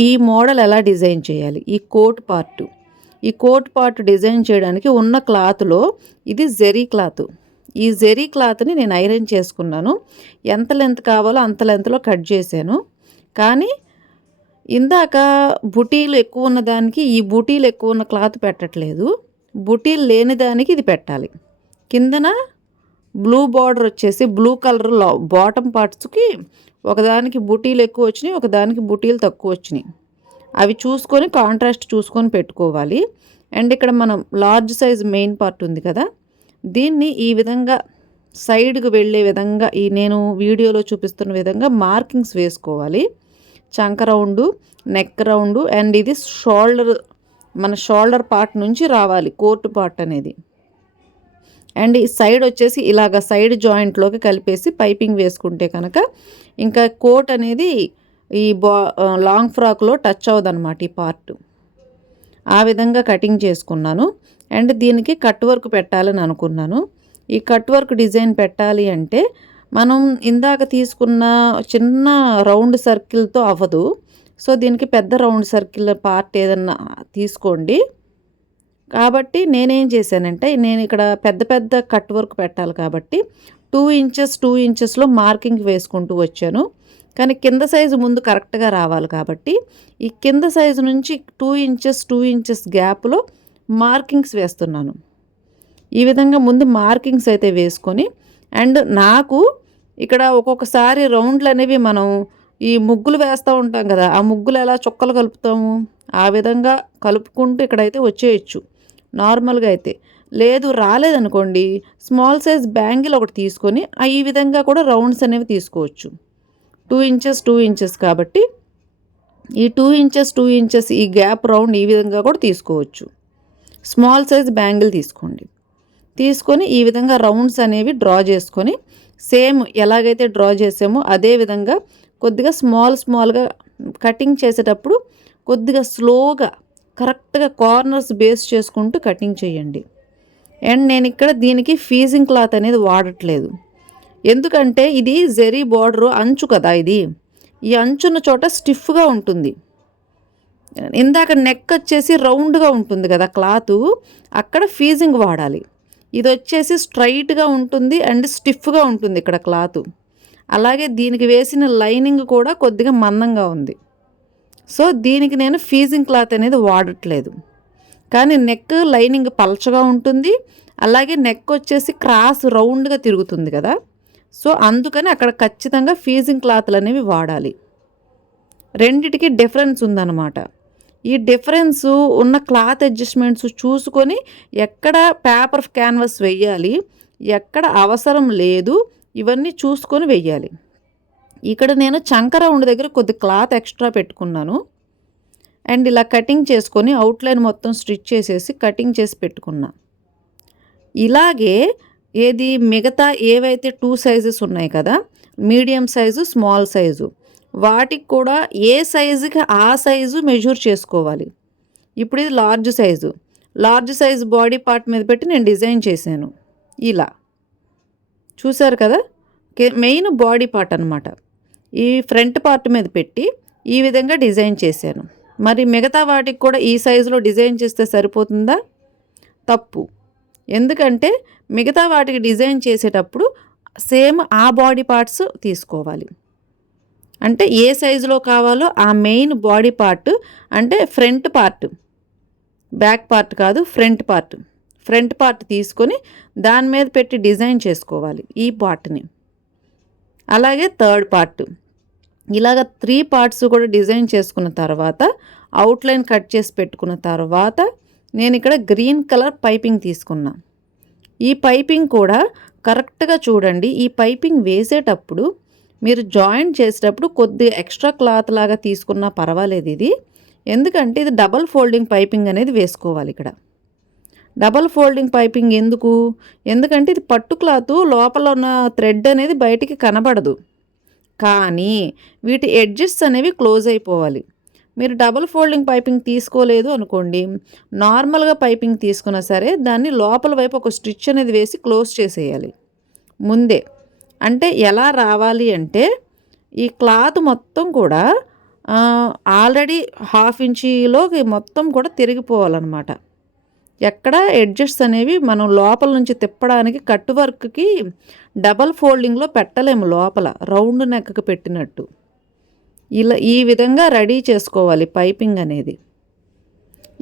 ఈ మోడల్ ఎలా డిజైన్ చేయాలి, ఈ కోట్ పార్ట్ డిజైన్ చేయడానికి ఉన్న క్లాత్లో ఇది జెరీ క్లాత్. ఈ జెరీ క్లాత్ని నేను ఐరన్ చేసుకున్నాను. ఎంత లెంత్ కావాలో అంత లెంత్లో కట్ చేశాను. కానీ ఇందాక బుటీలు ఎక్కువ ఉన్న దానికి ఈ బుటీలు ఎక్కువ ఉన్న క్లాత్ పెట్టట్లేదు. బుటీలు లేని దానికి ఇది పెట్టాలి. కిందన బ్లూ బార్డర్ వచ్చేసి బ్లూ కలర్ బాటమ్ పార్ట్స్కి ఒకదానికి బుటీలు ఎక్కువ వచ్చినాయి, ఒకదానికి బుటీలు తక్కువ వచ్చినాయి. అవి చూసుకొని కాంట్రాస్ట్ చూసుకొని పెట్టుకోవాలి. అండ్ ఇక్కడ మనం లార్జ్ సైజ్ మెయిన్ పార్ట్ ఉంది కదా, దీన్ని ఈ విధంగా సైడ్కి వెళ్ళే విధంగా నేను వీడియోలో చూపిస్తున్న విధంగా మార్కింగ్స్ వేసుకోవాలి. చంక రౌండు, నెక్ రౌండు అండ్ ఇది మన షోల్డర్ పార్ట్ నుంచి రావాలి కోట్ పార్ట్ అనేది. అండ్ ఈ సైడ్ వచ్చేసి ఇలాగ సైడ్ జాయింట్లోకి కలిపేసి పైపింగ్ వేసుకుంటే కనుక ఇంకా కోట్ అనేది ఈ లాంగ్ ఫ్రాక్లో టచ్ అవ్వదన్నమాట ఈ పార్ట్. ఆ విధంగా కటింగ్ చేసుకున్నాను. అండ్ దీనికి కట్ వర్క్ పెట్టాలని అనుకున్నాను. ఈ కట్ వర్క్ డిజైన్ పెట్టాలి అంటే మనం ఇందాక తీసుకున్న చిన్న రౌండ్ సర్కిల్తో అవ్వదు. సో దీనికి పెద్ద రౌండ్ సర్కిల్ పార్ట్ ఏదన్నా తీసుకోండి. కాబట్టి నేనేం చేశానంటే నేను ఇక్కడ పెద్ద కట్ వర్క్ పెట్టాలి కాబట్టి 2 ఇంచెస్లో మార్కింగ్ వేసుకుంటూ వచ్చాను. కానీ కింద సైజు ముందు కరెక్ట్గా రావాలి కాబట్టి ఈ కింద సైజు నుంచి 2 ఇంచెస్ గ్యాప్లో మార్కింగ్స్ వేస్తున్నాను. ఈ విధంగా ముందు మార్కింగ్స్ అయితే వేసుకొని అండ్ నాకు ఇక్కడ ఒక్కొక్కసారి రౌండ్లు అనేవి మనం ఈ ముగ్గులు వేస్తూ ఉంటాం కదా, ఆ ముగ్గులు ఎలా చుక్కలు కలుపుతాము ఆ విధంగా కలుపుకుంటూ ఇక్కడైతే వచ్చేయచ్చు నార్మల్గా అయితే. లేదు రాలేదనుకోండి స్మాల్ సైజ్ బ్యాంగిల్ ఒకటి తీసుకొని ఈ విధంగా కూడా రౌండ్స్ అనేవి తీసుకోవచ్చు. 2 ఇంచెస్ కాబట్టి ఈ 2 ఇంచెస్ ఈ గ్యాప్ రౌండ్ ఈ విధంగా కూడా తీసుకోవచ్చు. స్మాల్ సైజ్ బ్యాంగిల్ తీసుకోండి. తీసుకొని ఈ విధంగా రౌండ్స్ అనేవి డ్రా చేసుకొని సేమ్ ఎలాగైతే డ్రా చేసామో అదే విధంగా కొద్దిగా స్మాల్గా కటింగ్ చేసేటప్పుడు కొద్దిగా స్లోగా కరెక్ట్గా కార్నర్స్ బేస్ చేసుకుంటూ కటింగ్ చేయండి. అండ్ నేను ఇక్కడ దీనికి ఫీజింగ్ క్లాత్ అనేది వాడట్లేదు. ఎందుకంటే ఇది జెరీ బార్డరు అంచు కదా, ఈ అంచున్న చోట స్టిఫ్గా ఉంటుంది. ఇందాక నెక్ వచ్చేసి రౌండ్గా ఉంటుంది కదా క్లాతు, అక్కడ ఫీజింగ్ వాడాలి. ఇది వచ్చేసి స్ట్రైట్గా ఉంటుంది అండ్ స్టిఫ్గా ఉంటుంది ఇక్కడ క్లాతు. అలాగే దీనికి వేసిన లైనింగ్ కూడా కొద్దిగా మందంగా ఉంది. సో దీనికి నేను ఫీజింగ్ క్లాత్ అనేది వాడట్లేదు. కానీ నెక్ లైనింగ్ పల్చగా ఉంటుంది, అలాగే నెక్ వచ్చేసి క్రాస్ రౌండ్గా తిరుగుతుంది కదా, సో అందుకని అక్కడ ఖచ్చితంగా ఫీజింగ్ క్లాత్లు అనేవి వాడాలి. రెండిటికి డిఫరెన్స్ ఉందన్నమాట. ఈ డిఫరెన్స్ ఉన్న క్లాత్ అడ్జస్ట్మెంట్స్ చూసుకొని ఎక్కడ పేపర్ క్యాన్వాస్ వెయ్యాలి, ఎక్కడ అవసరం లేదు ఇవన్నీ చూసుకొని వెయ్యాలి. ఇక్కడ నేను చంక రౌండ్ దగ్గర కొద్ది క్లాత్ ఎక్స్ట్రా పెట్టుకున్నాను. అండ్ ఇలా కటింగ్ చేసుకొని అవుట్లైన్ మొత్తం స్టిచ్ చేసేసి కటింగ్ చేసి పెట్టుకున్నా. ఇలాగే మిగతా ఏవైతే 2 సైజెస్ ఉన్నాయి కదా, మీడియం సైజు స్మాల్ సైజు, వాటికి కూడా ఏ సైజుకి ఆ సైజు మెజూర్ చేసుకోవాలి. ఇప్పుడు ఇది లార్జ్ సైజు బాడీ పార్ట్ మీద పెట్టి నేను డిజైన్ చేశాను. ఇలా చూసారు కదా, మెయిన్ బాడీ పార్ట్ అనమాట. ఈ ఫ్రంట్ పార్ట్ మీద పెట్టి ఈ విధంగా డిజైన్ చేశాను. మరి మిగతా వాటికి కూడా ఈ సైజులో డిజైన్ చేస్తే సరిపోతుందా? తప్పు. ఎందుకంటే మిగతా వాటికి డిజైన్ చేసేటప్పుడు సేమ్ ఆ బాడీ పార్ట్స్ తీసుకోవాలి. అంటే ఏ సైజులో కావాలో ఆ మెయిన్ బాడీ పార్ట్, అంటే ఫ్రంట్ పార్ట్, బ్యాక్ పార్ట్ కాదు, ఫ్రంట్ పార్ట్ తీసుకొని దాని మీద పెట్టి డిజైన్ చేసుకోవాలి ఈ పార్ట్ని. అలాగే థర్డ్ పార్ట్, ఇలాగ 3 పార్ట్స్ కూడా డిజైన్ చేసుకున్న తర్వాత అవుట్లైన్ కట్ చేసి పెట్టుకున్న తర్వాత నేను ఇక్కడ గ్రీన్ కలర్ పైపింగ్ తీసుకున్నా. ఈ పైపింగ్ కూడా కరెక్ట్గా చూడండి. ఈ పైపింగ్ వేసేటప్పుడు మీరు జాయింట్ చేసేటప్పుడు కొద్దిగా ఎక్స్ట్రా క్లాత్ లాగా తీసుకున్నా పర్వాలేదు ఇది. ఎందుకంటే ఇది డబల్ ఫోల్డింగ్ పైపింగ్ అనేది వేసుకోవాలి ఇక్కడ. డబల్ ఫోల్డింగ్ పైపింగ్ ఎందుకంటే ఇది పట్టు క్లాత్, లోపల ఉన్న థ్రెడ్ అనేది బయటికి కనబడదు, కానీ వీటి ఎడ్జెస్ అనేవి క్లోజ్ అయిపోవాలి. మీరు డబల్ ఫోల్డింగ్ పైపింగ్ తీసుకోలేదు అనుకోండి, నార్మల్గా పైపింగ్ తీసుకున్నా సరే దాన్ని లోపల వైపు ఒక స్టిచ్ అనేది వేసి క్లోజ్ చేసేయాలి ముందే. అంటే ఎలా రావాలి అంటే ఈ క్లాత్ మొత్తం కూడా ఆల్రెడీ 1/2 ఇంచీలోకి మొత్తం కూడా తిరిగిపోవాలన్నమాట. ఎక్కడ ఎడ్జెస్ అనేవి మనం లోపల నుంచి తిప్పడానికి కట్ వర్క్కి డబల్ ఫోల్డింగ్లో పెట్టలేము, లోపల రౌండ్ నెక్కి పెట్టినట్టు. ఈ విధంగా రెడీ చేసుకోవాలి పైపింగ్ అనేది.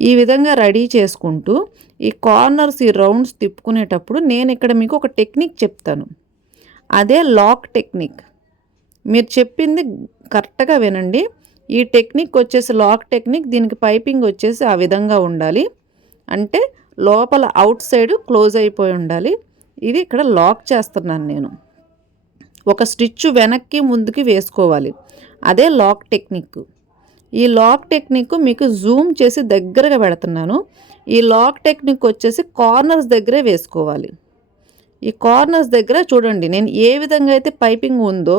ఈ విధంగా రెడీ చేసుకుంటూ ఈ కార్నర్స్, ఈ రౌండ్స్ తిప్పుకునేటప్పుడు నేను ఇక్కడ మీకు ఒక టెక్నిక్ చెప్తాను. అదే లాక్ టెక్నిక్. మీరు చెప్పింది కరెక్ట్గా వినండి. ఈ టెక్నిక్ వచ్చేసి లాక్ టెక్నిక్. దీనికి పైపింగ్ వచ్చేసి ఆ విధంగా ఉండాలి, అంటే లోపల అవుట్ సైడ్ క్లోజ్ అయిపోయి ఉండాలి. ఇది ఇక్కడ లాక్ చేస్తున్నాను నేను. ఒక స్టిచ్ వెనక్కి ముందుకి వేసుకోవాలి, అదే లాక్ టెక్నిక్. ఈ లాక్ టెక్నిక్ మీకు జూమ్ చేసి దగ్గరగా పెడుతున్నాను. ఈ లాక్ టెక్నిక్ వచ్చేసి కార్నర్స్ దగ్గరే వేసుకోవాలి. ఈ కార్నర్స్ దగ్గర చూడండి, నేను ఏ విధంగా అయితే పైపింగ్ ఉందో,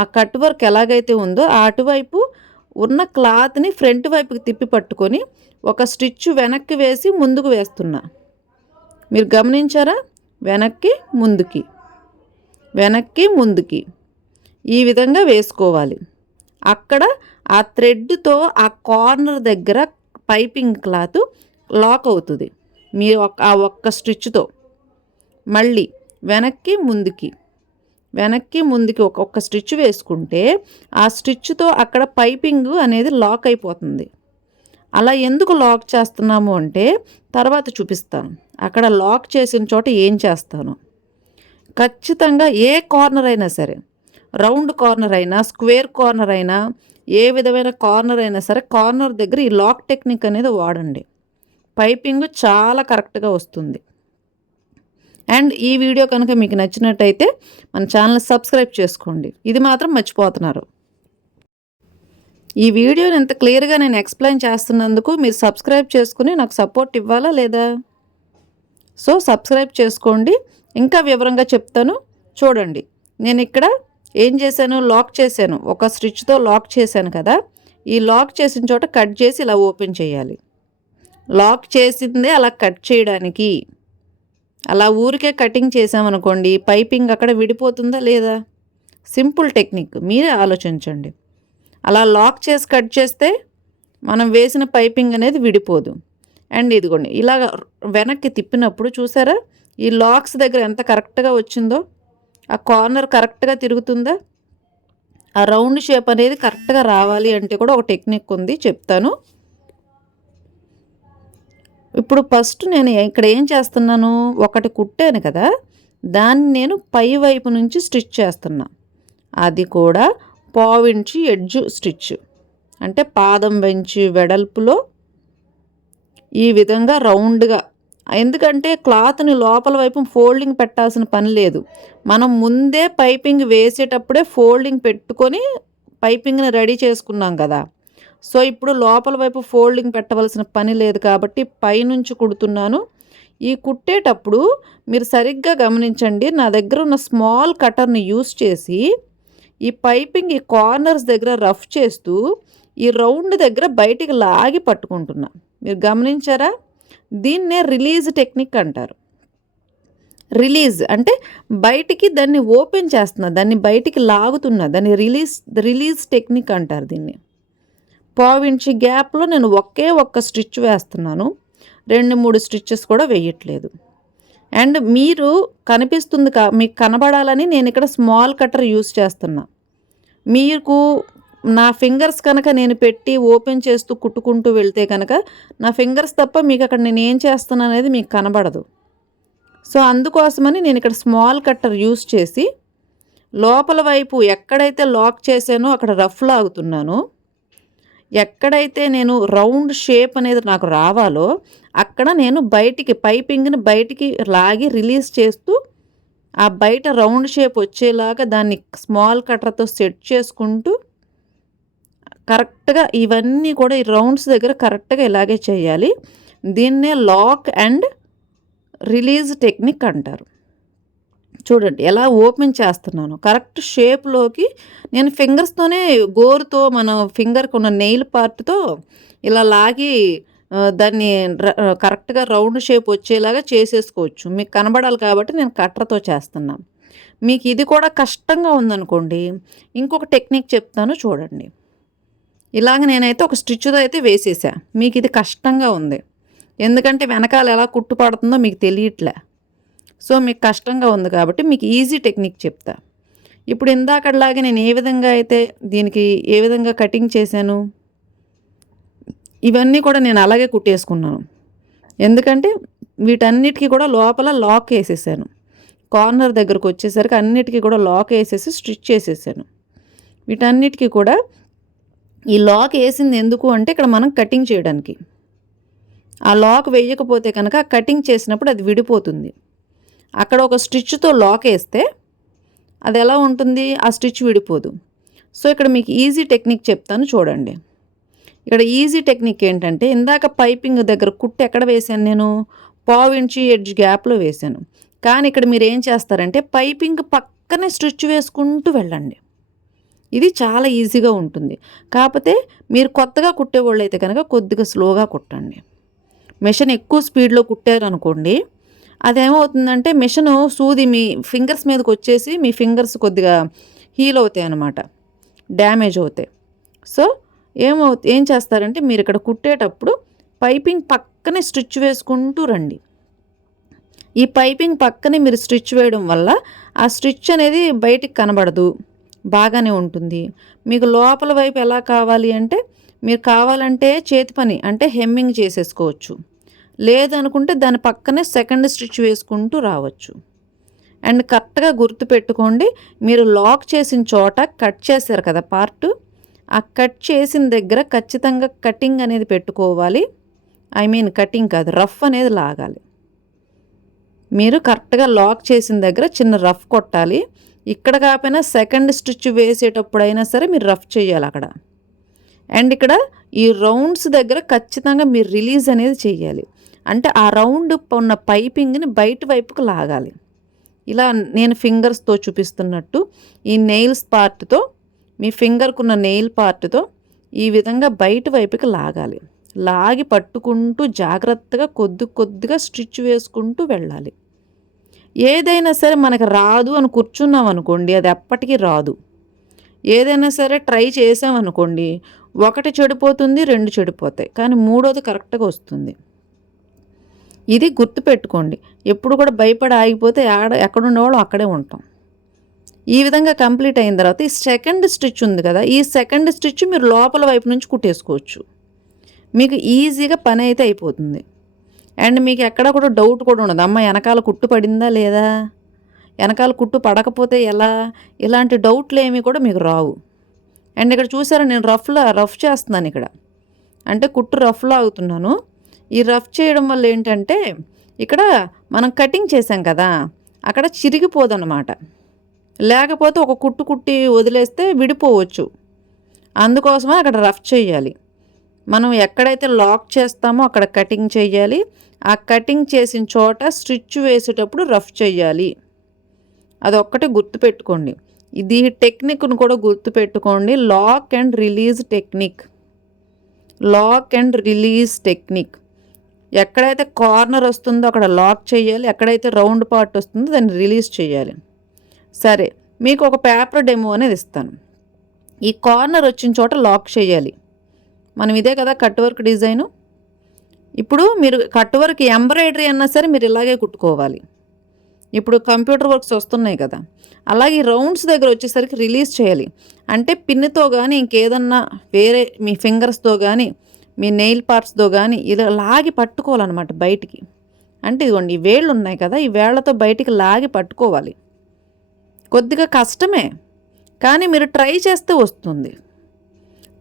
ఆ కట్ వర్క్ ఎలాగైతే ఉందో అటువైపు ఉన్న క్లాత్ని ఫ్రంట్ వైపుకి తిప్పి పట్టుకొని ఒక స్టిచ్ వెనక్కి వేసి ముందుకు వేస్తున్నా. మీరు గమనించారా? వెనక్కి ముందుకి ఈ విధంగా వేసుకోవాలి. అక్కడ ఆ థ్రెడ్తో ఆ కార్నర్ దగ్గర పైపింగ్ క్లాత్ లాక్ అవుతుంది. మీరు ఆ ఒక్క స్టిచ్తో మళ్ళీ వెనక్కి ముందుకి ఒక్కొక్క స్టిచ్ వేసుకుంటే ఆ స్టిచ్తో అక్కడ పైపింగ్ అనేది లాక్ అయిపోతుంది. అలా ఎందుకు లాక్ చేస్తున్నాము అంటే తర్వాత చూపిస్తాను. అక్కడ లాక్ చేసిన చోట ఏం చేస్తాను. ఖచ్చితంగా ఏ కార్నర్ అయినా సరే, రౌండ్ కార్నర్ అయినా, స్క్వేర్ కార్నర్ అయినా, ఏ విధమైన కార్నర్ అయినా సరే, కార్నర్ దగ్గర ఈ లాక్ టెక్నిక్ అనేది వాడండి. పైపింగ్ చాలా కరెక్ట్గా వస్తుంది. అండ్ ఈ వీడియో కనుక మీకు నచ్చినట్టయితే మన ఛానల్ సబ్స్క్రైబ్ చేసుకోండి. ఇది మాత్రం మర్చిపోతున్నారు. ఈ వీడియోని ఎంత క్లియర్గా నేను ఎక్స్ప్లెయిన్ చేస్తున్నందుకు మీరు సబ్స్క్రైబ్ చేసుకుని నాకు సపోర్ట్ ఇవ్వాలా లేదా? సో సబ్స్క్రైబ్ చేసుకోండి. ఇంకా వివరంగా చెప్తాను చూడండి. నేను ఇక్కడ ఏం చేశాను, లాక్ చేశాను. ఒక స్టిచ్తో లాక్ చేశాను కదా, ఈ లాక్ చేసిన చోట కట్ చేసి ఇలా ఓపెన్ చేయాలి. లాక్ చేసిందే అలా కట్ చేయడానికి. అలా ఊరికే కటింగ్ చేసామనుకోండి, పైపింగ్ అక్కడ విడిపోతుందా లేదా? సింపుల్ టెక్నిక్, మీరే ఆలోచించండి. అలా లాక్ చేసి కట్ చేస్తే మనం వేసిన పైపింగ్ అనేది విడిపోదు. అండ్ ఇదిగోండి, ఇలాగ వెనక్కి తిప్పినప్పుడు చూసారా ఈ లాక్స్ దగ్గర ఎంత కరెక్ట్గా వచ్చిందో? ఆ కార్నర్ కరెక్ట్గా తిరుగుతుందా? ఆ రౌండ్ షేప్ అనేది కరెక్ట్గా రావాలి అంటే కూడా ఒక టెక్నిక్ ఉంది, చెప్తాను. ఇప్పుడు ఫస్ట్ నేను ఇక్కడ ఏం చేస్తున్నాను, ఒకటి కుట్టాను కదా, దాన్ని నేను పై వైపు నుంచి స్టిచ్ చేస్తున్నా. అది కూడా 1/2 ఇంచు ఎడ్జ్ స్టిచ్, అంటే పాదం వెంచి వెడల్పులో ఈ విధంగా రౌండ్గా. ఎందుకంటే క్లాత్ని లోపల వైపు ఫోల్డింగ్ పెట్టాల్సిన పని లేదు. మనం ముందే పైపింగ్ వేసేటప్పుడే ఫోల్డింగ్ పెట్టుకొని పైపింగ్ని రెడీ చేసుకున్నాం కదా. సో ఇప్పుడు లోపల వైపు ఫోల్డింగ్ పెట్టవలసిన పని లేదు కాబట్టి పైనుంచి కుడుతున్నాను. ఈ కుట్టేటప్పుడు మీరు సరిగ్గా గమనించండి. నా దగ్గర ఉన్న స్మాల్ కటర్ని యూస్ చేసి ఈ పైపింగ్ ఈ కార్నర్స్ దగ్గర రఫ్ చేస్తూ ఈ రౌండ్ దగ్గర బయటికి లాగి పట్టుకుంటున్నా. మీరు గమనించారా? దీన్నే రిలీజ్ టెక్నిక్ అంటారు. రిలీజ్ అంటే బయటికి దాన్ని ఓపెన్ చేస్తున్నా, దాన్ని బయటికి లాగుతున్నా, దాన్ని రిలీజ్ టెక్నిక్ అంటారు దీన్ని. పావించి గ్యాప్లో నేను ఒక్క స్టిచ్ వేస్తున్నాను, 2-3 స్టిచ్చెస్ కూడా వేయట్లేదు. అండ్ మీరు కనిపిస్తుంది మీకు కనబడాలని నేను ఇక్కడ స్మాల్ కట్టర్ యూస్ చేస్తున్నా. మీకు నా ఫింగర్స్ కనుక నేను పెట్టి ఓపెన్ చేస్తూ కుట్టుకుంటూ వెళ్తే కనుక నా ఫింగర్స్ తప్ప మీకు అక్కడ నేను ఏం చేస్తున్నా అనేది మీకు కనబడదు. సో అందుకోసమని నేను ఇక్కడ స్మాల్ కట్టర్ యూస్ చేసి లోపల వైపు ఎక్కడైతే లాక్ చేశానో అక్కడ రఫ్ లాగుతున్నానో, ఎక్కడైతే నేను రౌండ్ షేప్ అనేది నాకు రావాలో అక్కడ నేను బయటికి పైపింగ్ని బయటికి లాగి రిలీజ్ చేస్తూ ఆ బయట రౌండ్ షేప్ వచ్చేలాగా దాన్ని స్మాల్ కట్టర్తో సెట్ చేసుకుంటూ కరెక్ట్గా ఇవన్నీ కూడా ఈ రౌండ్స్ దగ్గర కరెక్ట్గా ఇలాగే చేయాలి. దీన్నే లాక్ అండ్ రిలీజ్ టెక్నిక్ అంటారు. చూడండి ఎలా ఓపెన్ చేస్తున్నాను, కరెక్ట్ షేప్లోకి నేను ఫింగర్స్తోనే గోరుతో మన ఫింగర్కి ఉన్న నెయిల్ పార్ట్తో ఇలా లాగి దాన్ని కరెక్ట్గా రౌండ్ షేప్ వచ్చేలాగా చేసేసుకోవచ్చు. మీకు కనబడాలి కాబట్టి నేను కట్టర్తో చేస్తున్నాను. మీకు ఇది కూడా కష్టంగా ఉందనుకోండి, ఇంకొక టెక్నిక్ చెప్తాను చూడండి. ఇలాగ నేనైతే ఒక స్టిచ్తో అయితే వేసేసా. మీకు ఇది కష్టంగా ఉంది ఎందుకంటే వెనకాల ఎలా కుట్టు పడుతుందో మీకు తెలియట్లే. సో మీకు కష్టంగా ఉంది కాబట్టి మీకు ఈజీ టెక్నిక్ చెప్తా. ఇప్పుడు ఇందాకట్లాగే నేను ఏ విధంగా అయితే దీనికి ఏ విధంగా కటింగ్ చేశాను ఇవన్నీ కూడా నేను అలాగే కుట్టేసుకున్నాను. ఎందుకంటే వీటన్నిటికీ కూడా లోపల లాక్ వేసేసాను. కార్నర్ దగ్గరకు వచ్చేసరికి అన్నిటికీ కూడా లాక్ వేసేసి స్టిచ్ చేసేసాను. వీటన్నిటికీ కూడా ఈ లాక్ వేసింది ఎందుకు అంటే ఇక్కడ మనం కటింగ్ చేయడానికి. ఆ లాక్ వేయకపోతే కనుక కటింగ్ చేసినప్పుడు అది విడిపోతుంది. అక్కడ ఒక స్టిచ్తో లాక్ వేస్తే అది ఎలా ఉంటుంది, ఆ స్టిచ్ విడిపోదు. సో ఇక్కడ మీకు ఈజీ టెక్నిక్ చెప్తాను చూడండి. ఇక్కడ ఈజీ టెక్నిక్ ఏంటంటే ఇందాక పైపింగ్ దగ్గర కుట్టు ఎక్కడ వేసాను నేను, 1/2 ఇంచ్ ఎడ్జ్ గ్యాప్లో వేసాను. కానీ ఇక్కడ మీరు ఏం చేస్తారంటే పైపింగ్ పక్కనే స్టిచ్ వేసుకుంటూ వెళ్ళండి. ఇది చాలా ఈజీగా ఉంటుంది. కాకపోతే మీరు కొత్తగా కుట్టేవాళ్ళు అయితే కనుక కొద్దిగా స్లోగా కుట్టండి. మిషన్ ఎక్కువ స్పీడ్లో కుట్టారనుకోండి అదేమవుతుందంటే మిషన్ సూది మీ ఫింగర్స్ మీదకి వచ్చేసి మీ ఫింగర్స్ కొద్దిగా హీల్ అవుతాయి అన్నమాట, డ్యామేజ్ అవుతాయి. సో ఏం చేస్తారంటే మీరు ఇక్కడ కుట్టేటప్పుడు పైపింగ్ పక్కనే స్టిచ్ వేసుకుంటూ రండి. ఈ పైపింగ్ పక్కనే మీరు స్టిచ్ వేయడం వల్ల ఆ స్టిచ్ అనేది బయటికి కనబడదు, బాగానే ఉంటుంది. మీకు లోపల వైపు ఎలా కావాలి అంటే మీరు కావాలంటే చేతి పని అంటే హెమ్మింగ్ చేసేసుకోవచ్చు, లేదనుకుంటే దాని పక్కనే సెకండ్ స్టిచ్ వేసుకుంటూ రావచ్చు. అండ్ కరెక్ట్గా గుర్తుపెట్టుకోండి, మీరు లాక్ చేసిన చోట కట్ చేశారు కదా పార్ట్, ఆ కట్ చేసిన దగ్గర ఖచ్చితంగా కటింగ్ అనేది పెట్టుకోవాలి. కటింగ్ కాదు, రఫ్ అనేది లాగాలి. మీరు కరెక్ట్గా లాక్ చేసిన దగ్గర చిన్న రఫ్ కొట్టాలి. ఇక్కడ కాకపోయినా సెకండ్ స్టిచ్ వేసేటప్పుడైనా సరే మీరు రఫ్ చేయాలి అక్కడ. అండ్ ఇక్కడ ఈ రౌండ్స్ దగ్గర ఖచ్చితంగా మీరు రిలీజ్ అనేది చేయాలి. అంటే ఆ రౌండ్ ఉన్న పైపింగ్ని బయట వైపుకు లాగాలి. ఇలా నేను ఫింగర్స్తో చూపిస్తున్నట్టు ఈ నెయిల్స్ పార్ట్తో మీ ఫింగర్కున్న నెయిల్ పార్ట్తో ఈ విధంగా బయట వైపుకి లాగాలి. లాగి పట్టుకుంటూ జాగ్రత్తగా కొద్దిగా స్టిచ్ వేసుకుంటూ వెళ్ళాలి. ఏదైనా సరే మనకు రాదు అని కూర్చున్నాం అనుకోండి అది ఎప్పటికీ రాదు. ఏదైనా సరే ట్రై చేసామనుకోండి, 1 చెడిపోతుంది, 2 చెడిపోతాయి, కానీ 3వది కరెక్ట్గా వస్తుంది. ఇది గుర్తుపెట్టుకోండి. ఎప్పుడు కూడా భయపడి ఆగిపోతే ఎక్కడ ఉండేవాళ్ళం అక్కడే ఉంటాం. ఈ విధంగా కంప్లీట్ అయిన తర్వాత ఈ సెకండ్ స్టిచ్ ఉంది కదా, ఈ సెకండ్ స్టిచ్ మీరు లోపల వైపు నుంచి కుట్టేసుకోవచ్చు. మీకు ఈజీగా పని అయితే అయిపోతుంది. అండ్ మీకు ఎక్కడ కూడా డౌట్ కూడా ఉండదు, అమ్మ వెనకాల కుట్టు పడిందా లేదా, వెనకాల కుట్టు పడకపోతే ఎలా, ఇలాంటి డౌట్లు ఏమీ కూడా మీకు రావు. అండ్ ఇక్కడ చూసారా నేను రఫ్ చేస్తున్నాను. ఇక్కడ అంటే కుట్టు రఫ్లో ఆగుతున్నాను. ఈ రఫ్ చేయడం వల్ల ఏంటంటే ఇక్కడ మనం కటింగ్ చేసాం కదా అక్కడ చిరిగిపోదన్నమాట. లేకపోతే ఒక కుట్టు కుట్టి వదిలేస్తే విడిపోవచ్చు. అందుకోసమే అక్కడ రఫ్ చేయాలి. మనం ఎక్కడైతే లాక్ చేస్తామో అక్కడ కటింగ్ చేయాలి. ఆ కటింగ్ చేసిన చోట స్టిచ్ వేసేటప్పుడు రఫ్ చేయాలి. అదొక్కటే గుర్తుపెట్టుకోండి. ఇది టెక్నిక్ను కూడా గుర్తుపెట్టుకోండి. Lock and release technique. ఎక్కడైతే కార్నర్ వస్తుందో అక్కడ లాక్ చేయాలి, ఎక్కడైతే రౌండ్ పార్ట్ వస్తుందో దాన్ని రిలీజ్ చేయాలి. సరే, మీకు ఒక పేపర్ డెమో అనేది ఇస్తాను. ఈ కార్నర్ వచ్చిన చోట లాక్ చేయాలి. మనం ఇదే కదా కట్ వర్క్ డిజైను. ఇప్పుడు మీరు కట్ వర్క్ ఎంబ్రాయిడరీ అన్నా సరే మీరు ఇలాగే కుట్టుకోవాలి. ఇప్పుడు కంప్యూటర్ వర్క్స్ వస్తున్నాయి కదా, అలాగే రౌండ్స్ దగ్గర వచ్చేసరికి రిలీజ్ చేయాలి. అంటే పిన్నుతో కానీ ఇంకేదన్నా వేరే మీ ఫింగర్స్తో కానీ మీ నెయిల్ పార్ట్స్తో కానీ ఇలా లాగి పట్టుకోవాలన్నమాట బయటికి. అంటే ఇదిగోండి, ఈ వేళ్ళు ఉన్నాయి కదా, ఈ వేళ్లతో బయటికి లాగి పట్టుకోవాలి. కొద్దిగా కష్టమే, కానీ మీరు ట్రై చేస్తే వస్తుంది.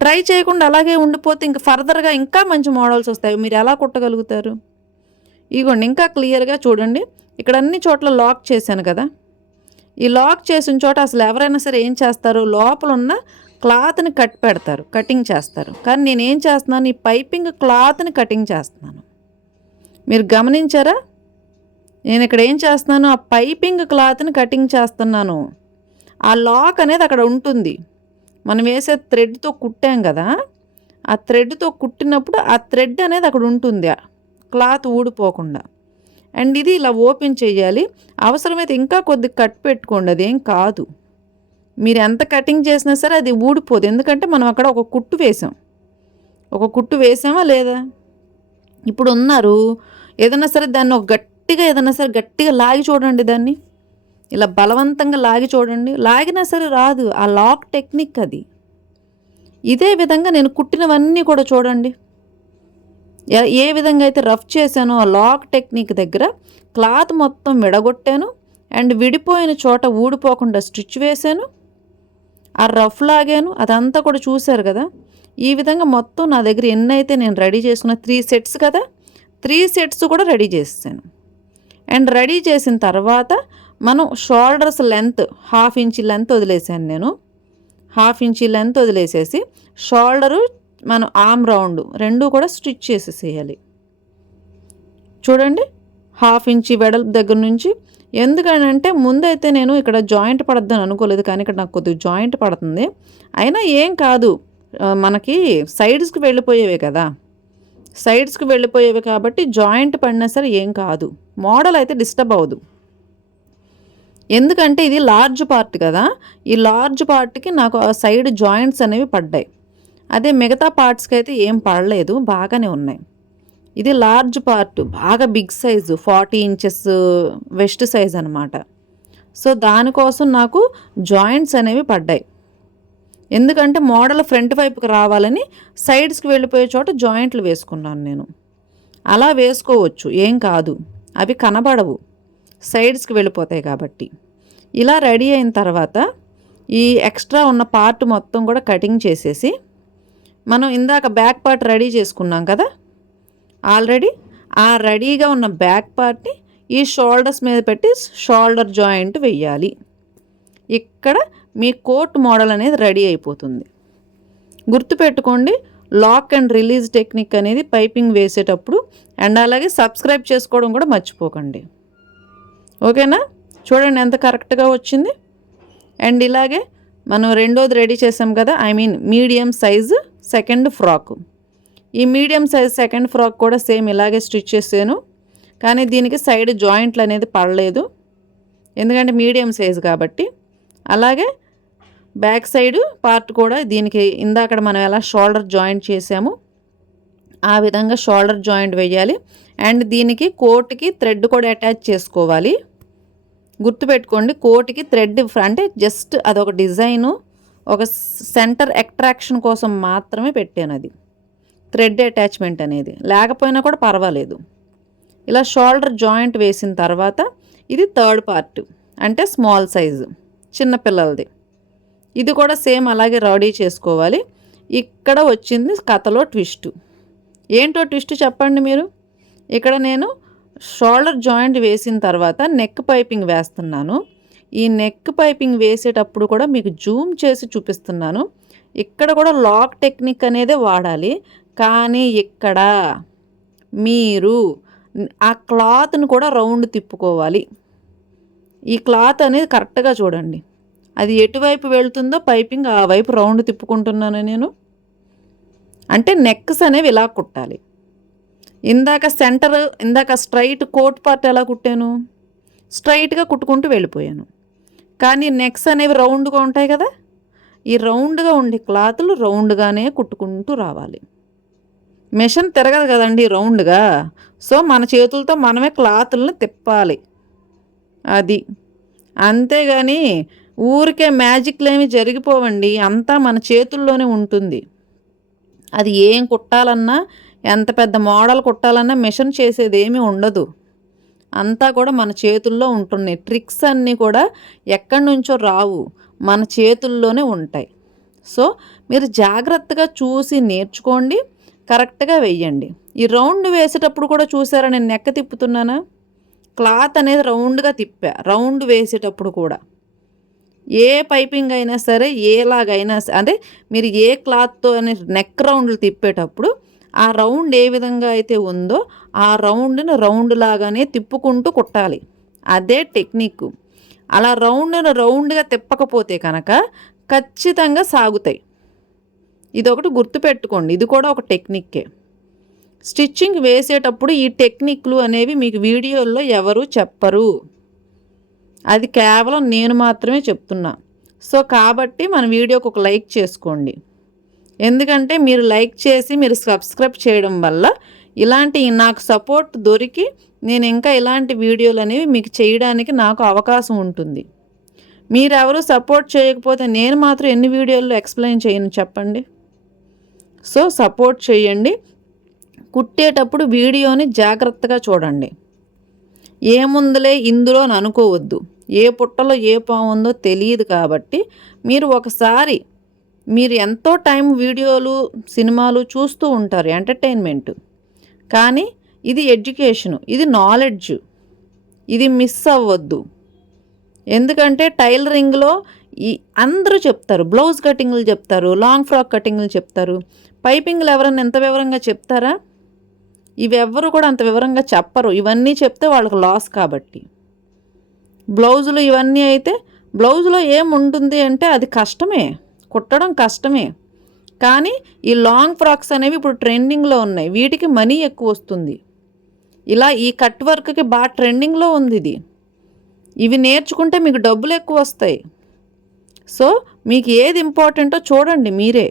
ట్రై చేయకుండా అలాగే ఉండిపోతే ఇంకా ఫర్దర్గా ఇంకా మంచి మోడల్స్ వస్తాయి. మీరు ఎలా కుట్టగలుగుతారు? ఇదిగోండి, ఇంకా క్లియర్గా చూడండి. ఇక్కడ అన్ని చోట్ల లాక్ చేశాను కదా. ఈ లాక్ చేసిన చోట అసలు ఎవరైనా సరే ఏం చేస్తారు, లోపల ఉన్న క్లాత్ని కటింగ్ చేస్తారు. కానీ నేను ఏం చేస్తున్నాను, ఈ పైపింగ్ క్లాత్ని కటింగ్ చేస్తున్నాను. మీరు గమనించారా? నేను ఇక్కడ ఏం చేస్తున్నాను, ఆ పైపింగ్ క్లాత్ని కటింగ్ చేస్తున్నాను. ఆ లాక్ అనేది అక్కడ ఉంటుంది. మనం వేసే థ్రెడ్తో కుట్టాం కదా, ఆ థ్రెడ్తో కుట్టినప్పుడు ఆ థ్రెడ్ అనేది అక్కడ ఉంటుంది, క్లాత్ ఊడిపోకుండా. అండ్ ఇది ఇలా ఓపెన్ చేయాలి. అవసరమైతే ఇంకా కొద్దిగా కట్ పెట్టుకోండి, అదేం కాదు. మీరు ఎంత కటింగ్ చేసినా సరే అది ఊడిపోదు, ఎందుకంటే మనం అక్కడ ఒక కుట్టు వేసామా లేదా. ఇప్పుడు ఉన్నారు, ఏదైనా సరే దాన్ని ఏదైనా సరే గట్టిగా లాగి చూడండి, దాన్ని ఇలా బలవంతంగా లాగి చూడండి, లాగినా సరే రాదు. ఆ లాక్ టెక్నిక్ అది. ఇదే విధంగా నేను కుట్టినవన్నీ కూడా చూడండి, ఏ విధంగా అయితే రఫ్ చేశానో ఆ లాక్ టెక్నిక్ దగ్గర క్లాత్ మొత్తం విడగొట్టాను. అండ్ విడిపోయిన చోట ఊడిపోకుండా స్టిచ్ వేశాను, ఆ రఫ్ లాగాను. అదంతా కూడా చూశారు కదా. ఈ విధంగా మొత్తం నా దగ్గర ఎన్నైతే నేను రెడీ చేసుకున్న 3 సెట్స్ కదా, 3 సెట్స్ కూడా రెడీ చేసాను. అండ్ రెడీ చేసిన తర్వాత మనం షోల్డర్స్ లెంత్ 1/2 ఇంచ్ లెంత్ వదిలేసాను. నేను 1/2 ఇంచ్ లెంత్ వదిలేసేసి షోల్డరు మనం ఆర్మ్ రౌండ్ రెండు కూడా స్టిచ్ చేసేసేయాలి. చూడండి, 1/2 ఇంచ్ వెడల్పు దగ్గర నుంచి. ఎందుకనంటే ముందైతే నేను ఇక్కడ జాయింట్ పడద్దని అనుకోలేదు, కానీ ఇక్కడ నాకు కొద్దిగా జాయింట్ పడుతుంది. అయినా ఏం కాదు, మనకి సైడ్స్కి వెళ్ళిపోయేవే కదా, సైడ్స్కి వెళ్ళిపోయేవి కాబట్టి జాయింట్ పడినా సరే ఏం కాదు, మోడల్ అయితే డిస్టర్బ్ అవ్వదు. ఎందుకంటే ఇది లార్జ్ పార్ట్ కదా, ఈ లార్జ్ పార్ట్కి నాకు ఆ సైడ్ జాయింట్స్ అనేవి పడ్డాయి. అదే మిగతా పార్ట్స్కి అయితే ఏం పడలేదు, బాగానే ఉన్నాయి. ఇది లార్జ్ పార్ట్, బాగా big size, 40 inches waist size అనమాట. సో దానికోసం నాకు జాయింట్స్ అనేవి పడ్డాయి. ఎందుకంటే మోడల్ ఫ్రంట్ వైపుకి రావాలని సైడ్స్కి వెళ్ళిపోయే చోట జాయింట్లు వేసుకున్నాను నేను. అలా వేసుకోవచ్చు, ఏం కాదు, అవి కనబడవు, సైడ్స్కి వెళ్ళిపోతాయి కాబట్టి. ఇలా రెడీ అయిన తర్వాత ఈ ఎక్స్ట్రా ఉన్న పార్ట్ మొత్తం కూడా కటింగ్ చేసేసి, మనం ఇందాక బ్యాక్ పార్ట్ రెడీ చేసుకున్నాం కదా ఆల్రెడీ, ఆ రెడీగా ఉన్న బ్యాక్ పార్ట్ని ఈ షోల్డర్స్ మీద పెట్టి షోల్డర్ జాయింట్ వెయ్యాలి. ఇక్కడ మీ కోట్ మోడల్ అనేది రెడీ అయిపోతుంది. గుర్తుపెట్టుకోండి, లాక్ అండ్ రిలీజ్ టెక్నిక్ అనేది పైపింగ్ వేసేటప్పుడు. అండ్ అలాగే సబ్స్క్రైబ్ చేసుకోవడం కూడా మర్చిపోకండి, ఓకేనా? చూడండి ఎంత కరెక్ట్గా వచ్చింది. అండ్ ఇలాగే మనం రెండోది రెడీ చేసాం కదా, మీడియం సైజు సెకండ్ ఫ్రాక్. ఈ మీడియం సైజ్ సెకండ్ ఫ్రాక్ కూడా సేమ్ ఇలాగే స్టిచ్ చేసాను, కానీ దీనికి సైడ్ జాయింట్లు అనేది పడలేదు, ఎందుకంటే మీడియం సైజ్ కాబట్టి. అలాగే బ్యాక్ సైడ్ పార్ట్ కూడా దీనికి ఇందాక మనం ఎలా షోల్డర్ జాయింట్ చేసాము ఆ విధంగా షోల్డర్ జాయింట్ వేయాలి. అండ్ దీనికి కోట్కి థ్రెడ్ కూడా అటాచ్ చేసుకోవాలి. గుర్తుపెట్టుకోండి, కోట్కి థ్రెడ్ అంటే జస్ట్ అదొక డిజైను, ఒక సెంటర్ అట్రాక్షన్ కోసం మాత్రమే పెట్టాను అది, థ్రెడ్ అటాచ్మెంట్ అనేది. లేకపోయినా కూడా పర్వాలేదు. ఇలా షోల్డర్ జాయింట్ వేసిన తర్వాత ఇది థర్డ్ పార్ట్, అంటే స్మాల్ సైజు చిన్నపిల్లలది. ఇది కూడా సేమ్ అలాగే రెడీ చేసుకోవాలి. ఇక్కడ వచ్చింది కథలో ట్విస్ట్. ఏంటో ట్విస్ట్ చెప్పండి మీరు. ఇక్కడ నేను షోల్డర్ జాయింట్ వేసిన తర్వాత నెక్ పైపింగ్ వేస్తున్నాను. ఈ నెక్ పైపింగ్ వేసేటప్పుడు కూడా మీకు జూమ్ చేసి చూపిస్తున్నాను. ఇక్కడ కూడా లాక్ టెక్నిక్ అనేది వాడాలి, కానీ ఇక్కడ మీరు ఆ క్లాత్ని కూడా రౌండ్ తిప్పుకోవాలి. ఈ క్లాత్ అనేది కరెక్ట్గా చూడండి, అది ఎటువైపు వెళ్తుందో పైపింగ్ ఆ వైపు రౌండ్ తిప్పుకుంటున్నాను నేను. అంటే నెక్స్ అనేవి ఇలా కుట్టాలి. ఇందాక స్ట్రైట్ కోట్ పార్ట్ ఎలా కుట్టాను, స్ట్రైట్గా కుట్టుకుంటూ వెళ్ళిపోయాను. కానీ నెక్స్ అనేవి రౌండ్గా ఉంటాయి కదా, ఈ రౌండ్గా ఉండే క్లాతులు రౌండ్గానే కుట్టుకుంటూ రావాలి. మిషన్ తిరగదు కదండి రౌండ్గా, సో మన చేతులతో మనమే క్లాతులను తిప్పాలి. అది అంతేగాని ఊరికే మ్యాజిక్లు ఏమి జరిగిపోవండి, అంతా మన చేతుల్లోనే ఉంటుంది. అది ఏం కుట్టాలన్నా, ఎంత పెద్ద మోడల్ కుట్టాలన్నా మిషన్ చేసేది ఏమీ ఉండదు, అంతా కూడా మన చేతుల్లో ఉంటున్నాయి. ట్రిక్స్ అన్నీ కూడా ఎక్కడి నుంచో రావు, మన చేతుల్లోనే ఉంటాయి. సో మీరు జాగ్రత్తగా చూసి నేర్చుకోండి, కరెక్ట్గా వెయ్యండి. ఈ రౌండ్ వేసేటప్పుడు కూడా చూసారా, నేను నెక్క తిప్పుతున్నానా, క్లాత్ అనేది రౌండ్గా తిప్పా. రౌండ్ వేసేటప్పుడు కూడా ఏ పైపింగ్ అయినా సరే, ఏలాగైనా అంటే మీరు ఏ క్లాత్తో అనే నెక్ రౌండ్లు తిప్పేటప్పుడు ఆ రౌండ్ ఏ విధంగా అయితే ఉందో ఆ రౌండ్ని రౌండ్ లాగానే తిప్పుకుంటూ కుట్టాలి. అదే టెక్నిక్. అలా రౌండ్గా తిప్పకపోతే కనుక ఖచ్చితంగా సాగుతాయి. ఇదొకటి గుర్తుపెట్టుకోండి, ఇది కూడా ఒక టెక్నిక్కే. స్టిచ్చింగ్ వేసేటప్పుడు ఈ టెక్నిక్లు అనేవి మీకు వీడియోల్లో ఎవరు చెప్పరు, అది కేవలం నేను మాత్రమే చెప్తున్నా. సో కాబట్టి మన వీడియోకి ఒక లైక్ చేసుకోండి, ఎందుకంటే మీరు లైక్ చేసి మీరు సబ్స్క్రైబ్ చేయడం వల్ల ఇలాంటి నాకు సపోర్ట్ దొరికి నేను ఇంకా ఇలాంటి వీడియోలు అనేవి మీకు చేయడానికి నాకు అవకాశం ఉంటుంది. మీరెవరు సపోర్ట్ చేయకపోతే నేను మాత్రం ఎన్ని వీడియోల్లో ఎక్స్ప్లెయిన్ చేయను చెప్పండి. సో సపోర్ట్ చేయండి. కుట్టేటప్పుడు వీడియోని జాగ్రత్తగా చూడండి. ఏముందులే ఇందులో అని అనుకోవద్దు, ఏ పుట్టలో ఏ పాము ఉందో తెలియదు. కాబట్టి మీరు ఒకసారి మీరు ఎంతో టైం వీడియోలు సినిమాలు చూస్తూ ఉంటారు, ఎంటర్టైన్మెంట్. కానీ ఇది ఎడ్యుకేషను, ఇది నాలెడ్జ్, ఇది మిస్ అవ్వద్దు. ఎందుకంటే టైలరింగ్లో అందరూ చెప్తారు, బ్లౌజ్ కటింగ్లు చెప్తారు, లాంగ్ ఫ్రాక్ కటింగ్లు చెప్తారు, పైపింగ్లు ఎవరన్నా ఎంత వివరంగా చెప్తారా? ఇవి ఎవ్వరు కూడా అంత వివరంగా చెప్పరు. ఇవన్నీ చెప్తే వాళ్ళకి లాస్. కాబట్టి బ్లౌజులు ఇవన్నీ అయితే బ్లౌజులో ఏముంటుంది అంటే అది కష్టమే, కుట్టడం కష్టమే. కానీ ఈ లాంగ్ ఫ్రాక్స్ అనేవి ఇప్పుడు ట్రెండింగ్లో ఉన్నాయి, వీటికి మనీ ఎక్కువ వస్తుంది. ఇలా ఈ కట్ వర్క్కి బాగా ట్రెండింగ్లో ఉంది ఇది. ఇవి నేర్చుకుంటే మీకు డబ్బులు ఎక్కువ వస్తాయి. సో మీకు ఏది ఇంపార్టెంటో చూడండి మీరే.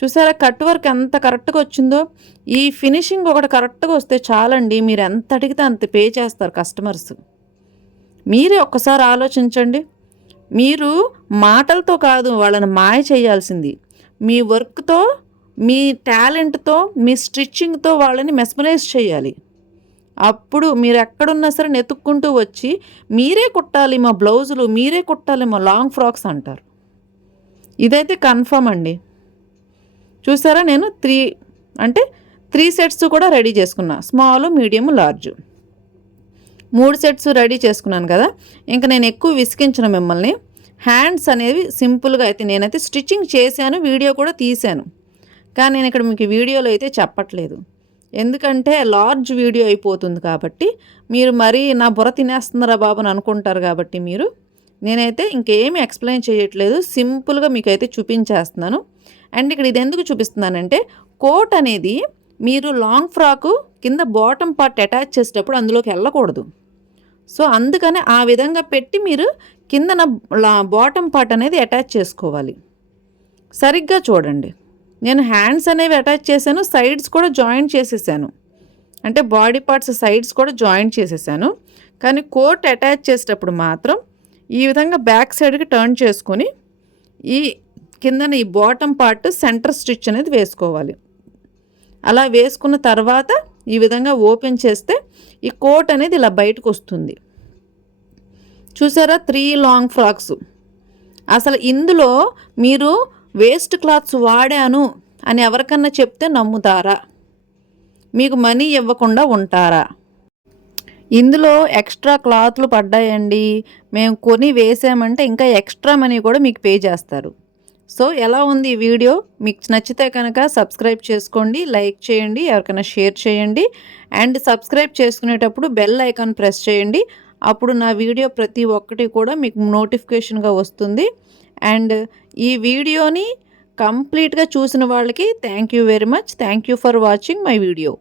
చూసారా కట్ వర్క్ ఎంత కరెక్ట్గా వచ్చిందో, ఈ ఫినిషింగ్ ఒకటి కరెక్ట్గా వస్తే చాలండి, మీరు ఎంత అడిగితే అంత పే చేస్తారు కస్టమర్స్. మీరే ఒక్కసారి ఆలోచించండి. మీరు మాటలతో కాదు వాళ్ళని మాయ చేయాల్సింది, మీ వర్క్తో, మీ టాలెంట్తో, మీ స్టిచ్చింగ్తో వాళ్ళని మెస్మరైజ్ చేయాలి. అప్పుడు మీరు ఎక్కడున్నా సరే నెతుక్కుంటూ వచ్చి మీరే కుట్టాలి మా బ్లౌజులు, మీరే కుట్టాలి మా లాంగ్ ఫ్రాక్స్ అంటారు. ఇదైతే కన్ఫర్మ్ అండి. చూసారా నేను 3 సెట్స్ కూడా రెడీ చేసుకున్నా, small, medium, large 3 sets ready చేసుకున్నాను కదా. ఇంకా నేను ఎక్కువ విసిగించిన మిమ్మల్ని. హ్యాండ్స్ అనేవి సింపుల్గా అయితే నేనైతే స్టిచ్చింగ్ చేశాను, వీడియో కూడా తీశాను. కానీ నేను ఇక్కడ మీకు వీడియోలో అయితే చెప్పట్లేదు, ఎందుకంటే లార్జ్ వీడియో అయిపోతుంది. కాబట్టి మీరు మరీ నా బుర్ర తినేస్తున్నారా బాబు అని అనుకుంటారు. కాబట్టి నేనైతే ఇంకేమీ ఎక్స్ప్లెయిన్ చేయట్లేదు, సింపుల్గా మీకైతే చూపించేస్తున్నాను. అండ్ ఇక్కడ ఇది ఎందుకు చూపిస్తున్నానంటే, కోట్ అనేది మీరు లాంగ్ ఫ్రాకు కింద బాటమ్ పార్ట్ అటాచ్ చేసేటప్పుడు అందులోకి వెళ్ళకూడదు. సో అందుకని ఆ విధంగా పెట్టి మీరు కిందన బాటమ్ పార్ట్ అనేది అటాచ్ చేసుకోవాలి. సరిగ్గా చూడండి, నేను హ్యాండ్స్ అనేవి అటాచ్ చేశాను, సైడ్స్ కూడా జాయింట్ చేసేసాను, అంటే బాడీ పార్ట్స్ సైడ్స్ కూడా జాయింట్ చేసేసాను. కానీ కోట్ అటాచ్ చేసేటప్పుడు మాత్రం ఈ విధంగా బ్యాక్ సైడ్కి టర్న్ చేసుకొని ఈ కిందన ఈ బాటమ్ పార్ట్ సెంటర్ స్టిచ్ అనేది వేసుకోవాలి. అలా వేసుకున్న తర్వాత ఈ విధంగా ఓపెన్ చేస్తే ఈ కోట్ అనేది ఇలా బయటకు వస్తుంది. చూసారా 3 లాంగ్ ఫ్రాక్స్. అసలు ఇందులో మీరు వేస్ట్ క్లాత్స్ వాడాను అని ఎవరికన్నా చెప్తే నమ్ముతారా? మీకు మనీ ఇవ్వకుండా ఉంటారా? ఇందులో ఎక్స్ట్రా క్లాత్లు పడ్డాయండి, మేము కొని వేసామంటే ఇంకా ఎక్స్ట్రా మనీ కూడా మీకు పే చేస్తారు. సో ఎలా ఉంది ఈ వీడియో? మీకు నచ్చితే కనుక సబ్స్క్రైబ్ చేసుకోండి, లైక్ చేయండి, ఎవరికైనా షేర్ చేయండి. అండ్ సబ్స్క్రైబ్ చేసుకునేటప్పుడు బెల్ ఐకాన్ ప్రెస్ చేయండి. అప్పుడు నా వీడియో ప్రతి ఒక్కటి కూడా మీకు నోటిఫికేషన్గా వస్తుంది. అండ్ ఈ వీడియోని కంప్లీట్గా చూసిన వాళ్ళకి thank you very much. Thank you for watching my video.